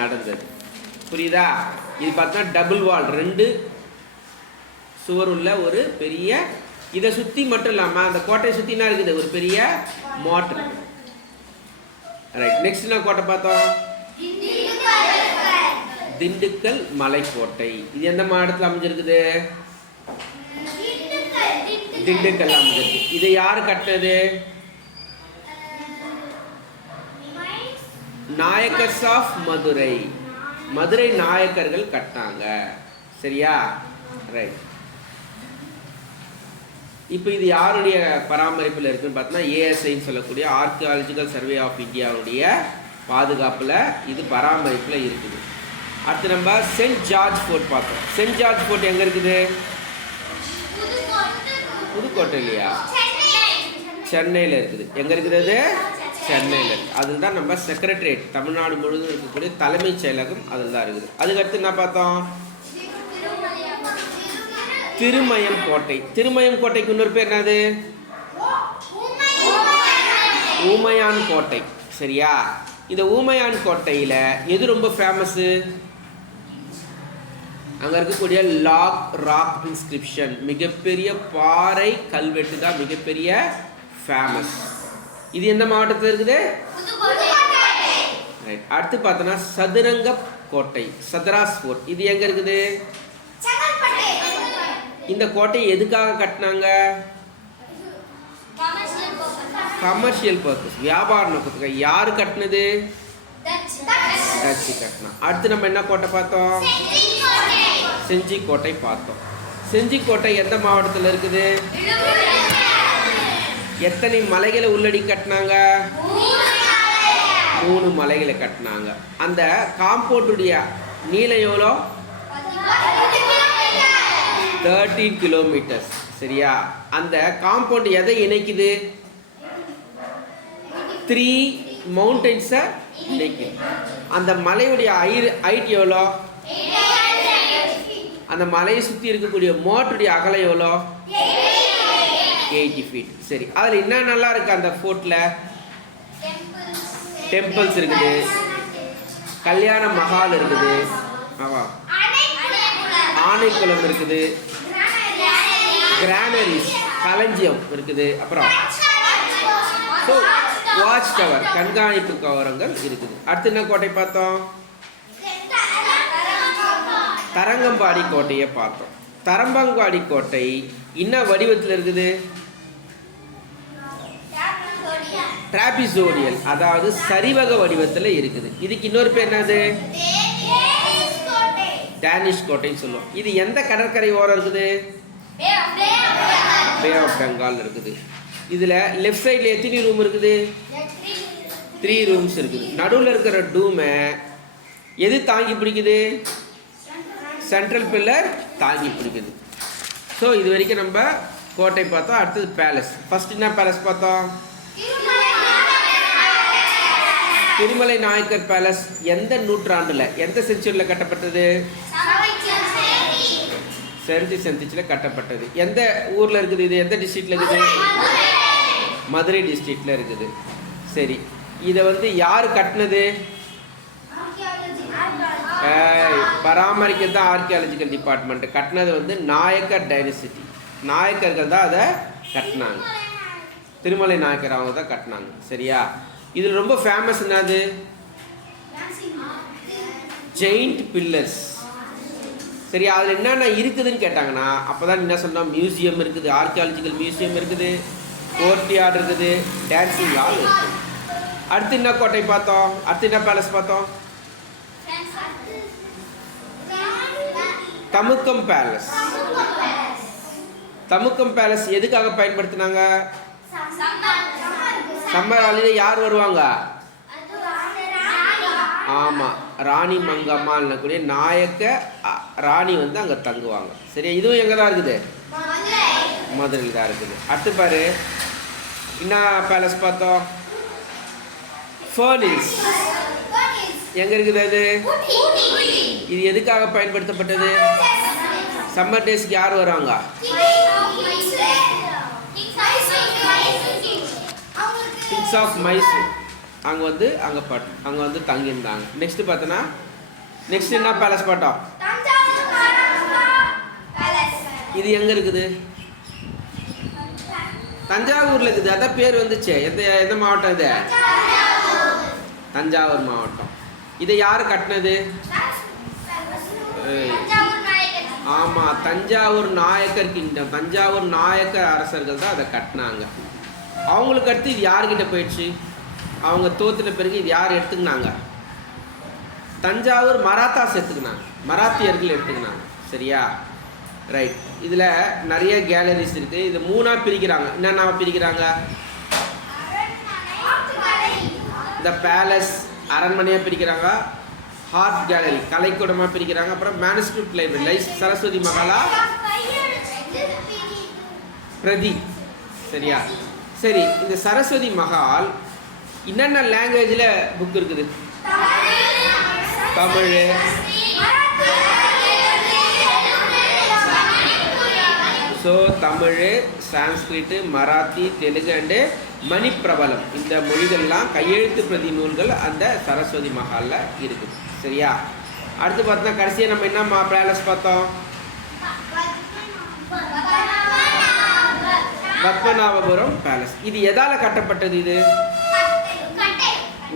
நடந்தது. புரியுதா? இது பார்த்தோன்னா டபுள் வால், 2 சுவர் உள்ள ஒரு பெரிய, இதை சுற்றி மட்டும் இல்லாமல் அந்த கோட்டையை சுற்றினா இருக்குது ஒரு பெரிய மோட்டர். ரைட். நெக்ஸ்ட் என்ன கோட்டை பார்த்தோம்? திண்டுக்கல் மலைக்கோட்டை. இது எந்த மாவட்டத்தில் அமைஞ்சிருக்குது? திண்டுக்கல் அமைஞ்சிருக்கு. இதை யார் கட்டினது? நாயக்கர்ஸ் ஆஃப் மதுரை. மதுரை நாயக்கர்கள் கட்டினாங்க. சரியா? ரைட். இப்போ இது யாருடைய பராமரிப்பில் இருக்குன்னு பார்த்தோன்னா ஏஎஸ்ஐன்னு சொல்லக்கூடிய ஆர்கியாலஜிக்கல் சர்வே ஆஃப் இந்தியாவுடைய பாதுகாப்பில் இது பராமரிப்பில் இருக்குது. அடுத்து நம்ம சென்ட் ஜார்ஜ் ஃபோர்ட் பார்த்தோம். சென்ட் ஜார்ஜ் ஃபோர்ட் எங்கே இருக்குது? புதுக்கோட்டை இல்லையா? சென்னையில் இருக்குது. எங்கே இருக்கிறது? சென்னையில் இருக்குது. அதில் தான் நம்ம செக்ரட்டரியேட், தமிழ்நாடு முழுவதும் இருக்கக்கூடிய தலைமைச் செயலகம் அதில் தான் இருக்குது. அதுக்கடுத்து என்ன பார்த்தோம்? திருமயம் கோட்டை. திருமயம் கோட்டைக்கு இன்னொரு பேர் என்னது? ஊமையான் கோட்டை. சரியா? இந்த ஊமையான் கோட்டையில் எது ரொம்ப ஃபேமஸ்ஸு? அங்கே இருக்கக்கூடிய ராக் இன்ஸ்கிரிப்ஷன், மிகப்பெரிய பாறை கல்வெட்டு தான் மிகப்பெரிய ஃபேமஸ். இது எந்த மாவட்டத்தில் இருக்குது? ரைட். அடுத்து பார்த்தோன்னா சதுரங்க கோட்டை, சத்ராஸ் ஃபோர்ட். இது எங்க இருக்குது? இந்த கோட்டை எதுக்காக கட்டினாங்க? கமர்ஷியல் பர்பஸ், வியாபார நோக்கத்துக்கு. யாரு கட்டினது? டச்சு கட்டினா. அடுத்து நம்ம என்ன கோட்டை பார்த்தோம்? செஞ்சி கோட்டை பார்த்தோம். செஞ்சி கோட்டை எந்த மாவட்டத்தில் இருக்குது? எத்தனை மலைகளை உள்ளடி கட்டினாங்க? 3 மலைகளை கட்டினாங்க. அந்த காம்பவுண்டுடைய நீளம் எவ்வளோ? 13 கிலோமீட்டர்ஸ். சரியா? அந்த காம்பவுண்ட் எதை இணைக்குது? 3 மவுண்டன்ஸை இணைக்குது. அந்த மலையுடைய ஹைட் எவ்வளோ? அந்த மலையை சுற்றி இருக்கக்கூடிய மோட்டருடைய அகலம் எவ்வளோ? 80 ஃபீட். சரி, அதில் என்ன நல்லா இருக்கு? அந்த ஃபோர்ட்டில் டெம்பிள்ஸ் இருக்குது, கல்யாண மஹால் இருக்குது, ஆணைக்குளம் இருக்குது, கிரானரிஸ் களஞ்சியம் இருக்குது, அப்புறம் வாட்ச் டவர் கண்காணிப்பு கவரங்கள் இருக்குது. அடுத்து என்ன கோட்டை பார்த்தோம்? தரங்கம்பாடி கோட்டையை பார்த்தோம். தரங்கம்பாடி கோட்டை என்ன வடிவத்தில் இருக்குது? டிராபிசோடியல், அதாவது சரிவக வடிவத்தில் இருக்குது. இதுக்கு இன்னொரு பேர் என்னது? டேனிஷ் கோட்டைன்னு சொல்லுவோம். இது எந்த கடற்கரை ஓரம் இருக்குது? பே ஆஃப் பெங்கால் இருக்குது. இதில் லெஃப்ட் சைடில் எத்தனை ரூம் இருக்குது? 3 ரூம்ஸ் இருக்குது. நடுவில் இருக்கிற டூமை எது தாங்கி பிடிக்குது? சென்ட்ரல் பில்லர் தாங்கி பிடிக்குது. ஸோ இது வரைக்கும் நம்ம கோட்டை பார்த்தோம். அடுத்தது பேலஸ். ஃபர்ஸ்ட் என்ன பேலஸ் பார்த்தோம்? திருமலை நாயக்கர் பேலஸ் எந்த நூற்றாண்டில், எந்த செஞ்சுரியில் கட்டப்பட்டது? 7th செஞ்சுரியில் கட்டப்பட்டது. எந்த ஊரில் இருக்குது இது? எந்த டிஸ்ட்ரிக்டில் இருக்குது? மதுரை டிஸ்ட்ரிக்டில் இருக்குது. சரி, இதை யார் கட்டினது? பராமரிக்கிறது தான் ஆர்கியாலஜிக்கல் டிபார்ட்மெண்ட். கட்டினது நாயக்கர் டைனசிட்டி. நாயக்கர்கள் தான் அதை கட்டினாங்க. திருமலை நாயக்கர் அவங்க தான் கட்டினாங்க. சரியா? இதில் ரொம்ப ஃபேமஸ் என்னது? Giant pillars. சரி, அதில் என்னென்ன இருக்குதுன்னு கேட்டாங்கன்னா அப்போ தான் என்ன சொன்னோம்? மியூசியம் இருக்குது, ஆர்கியாலஜிக்கல் மியூசியம் இருக்குது, கோர்ட்யார்ட் இருக்குது, டான்சிங் ஹால் இருக்குது. அடுத்து என்ன கோட்டை பார்த்தோம்? அடுத்து என்ன பேலஸ் பார்த்தோம்? தமுக்கம் பேலஸ். தமுக்கம் பேலஸ் எதுக்காக பயன்படுத்தினாங்க? சம்மர் ஹாலிடே யார் வருவாங்க? ஆமாம், ராணி மங்கம்மா கூடிய நாயக்க ராணி அங்கே தங்குவாங்க. சரியா? இதுவும் எங்கே தான் இருக்குது? மதுரையில் தான் இருக்குது. அடுத்து பாரு, என்ன பேலஸ் பார்த்தோம்? ஃபர்னிஸ் எங்கே இருக்குது? அது இது எதுக்காக பயன்படுத்தப்பட்டது? சம்மர் டேஸ்க்கு யார் வருவாங்க? கிங்ஸ் ஆஃப் மைசூர் அங்கே அங்கே தங்கியிருந்தாங்க. நெக்ஸ்ட் பார்த்தோன்னா நெக்ஸ்ட் என்ன பேலஸ் பார்த்தோம்? இது எங்கே இருக்குது? தஞ்சாவூரில் இருக்குது. அதான் பேர் வந்துச்சு. எந்த மாவட்டம் இது? தஞ்சாவூர் மாவட்டம். இதை யார் கட்டினது? ஆமாம், தஞ்சாவூர் நாயக்கர் கிங்டம், தஞ்சாவூர் நாயக்கர் அரசர்கள் தான் அதை கட்டினாங்க. அவங்களுக்கு அடுத்து இது யார்கிட்ட போயிடுச்சு? அவங்க தோத்துட்ட பிறகு இது யார் எடுத்துக்கினாங்க? தஞ்சாவூர் மராத்தாஸ் எடுத்துக்கினாங்க, மராத்தியர்கள் எடுத்துக்கினாங்க. சரியா? ரைட். இதில் நிறைய கேலரிஸ் இருக்குது. இது 3ஆக பிரிக்கிறாங்க. என்னென்ன பிரிக்கிறாங்க? இந்த பேலஸ் அரண்மனையாக பிரிக்கிறாங்க, ஹார்ட் கேலரி கலைக்கூடமாக பிரிக்கிறாங்க, அப்புறம் மேனுஸ்கிரிப்ட் லைப்ரரி சரஸ்வதி மகாலா பிரதி. சரியா? சரி, இந்த சரஸ்வதி மகால் என்னென்ன லாங்குவேஜில் புக் இருக்குது? Tamil, so Tamil, Sanskrit, Marathi, Telugu and மணிப்பிரபலம் இந்த மொழிகள்லாம் கையெழுத்து பிரதி நூல்கள் அந்த சரஸ்வதி மஹாலில் இருக்குது. சரியா? அடுத்து பார்த்தா கடைசியாக நம்ம என்ன பேலஸ் பார்த்தோம்? பத்மநாபபுரம் பேலஸ். இது எதால் கட்டப்பட்டது? இது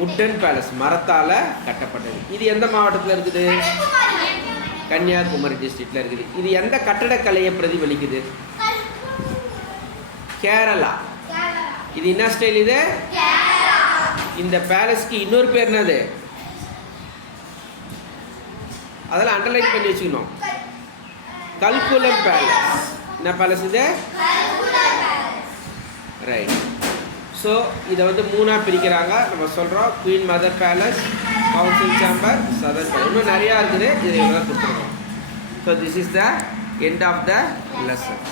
வுட்டன் பேலஸ், மரத்தால் கட்டப்பட்டது. இது எந்த மாவட்டத்தில் இருக்குது? கன்னியாகுமரி டிஸ்ட்ரிக்டில் இருக்குது. இது எந்த கட்டடக்கலையை பிரதிபலிக்குது? கேரளா. இது என்ன ஸ்டைல்? இது இந்த பேலஸ்க்கு இன்னொரு பேர் என்னது? அதெல்லாம் அண்டர்லைன் பண்ணி வச்சுக்கணும். கல்குலம் பேலஸ். என்ன பேலஸ் இது? ரைட். ஸோ இதை வந்து மூணாக பிரிக்கிறாங்க. நம்ம சொல்கிறோம் queen mother palace, council chamber, southern palace. இன்னும் நிறையா இருக்குது, இதை தான் கொடுத்துருக்கோம். So this is the end of the lesson.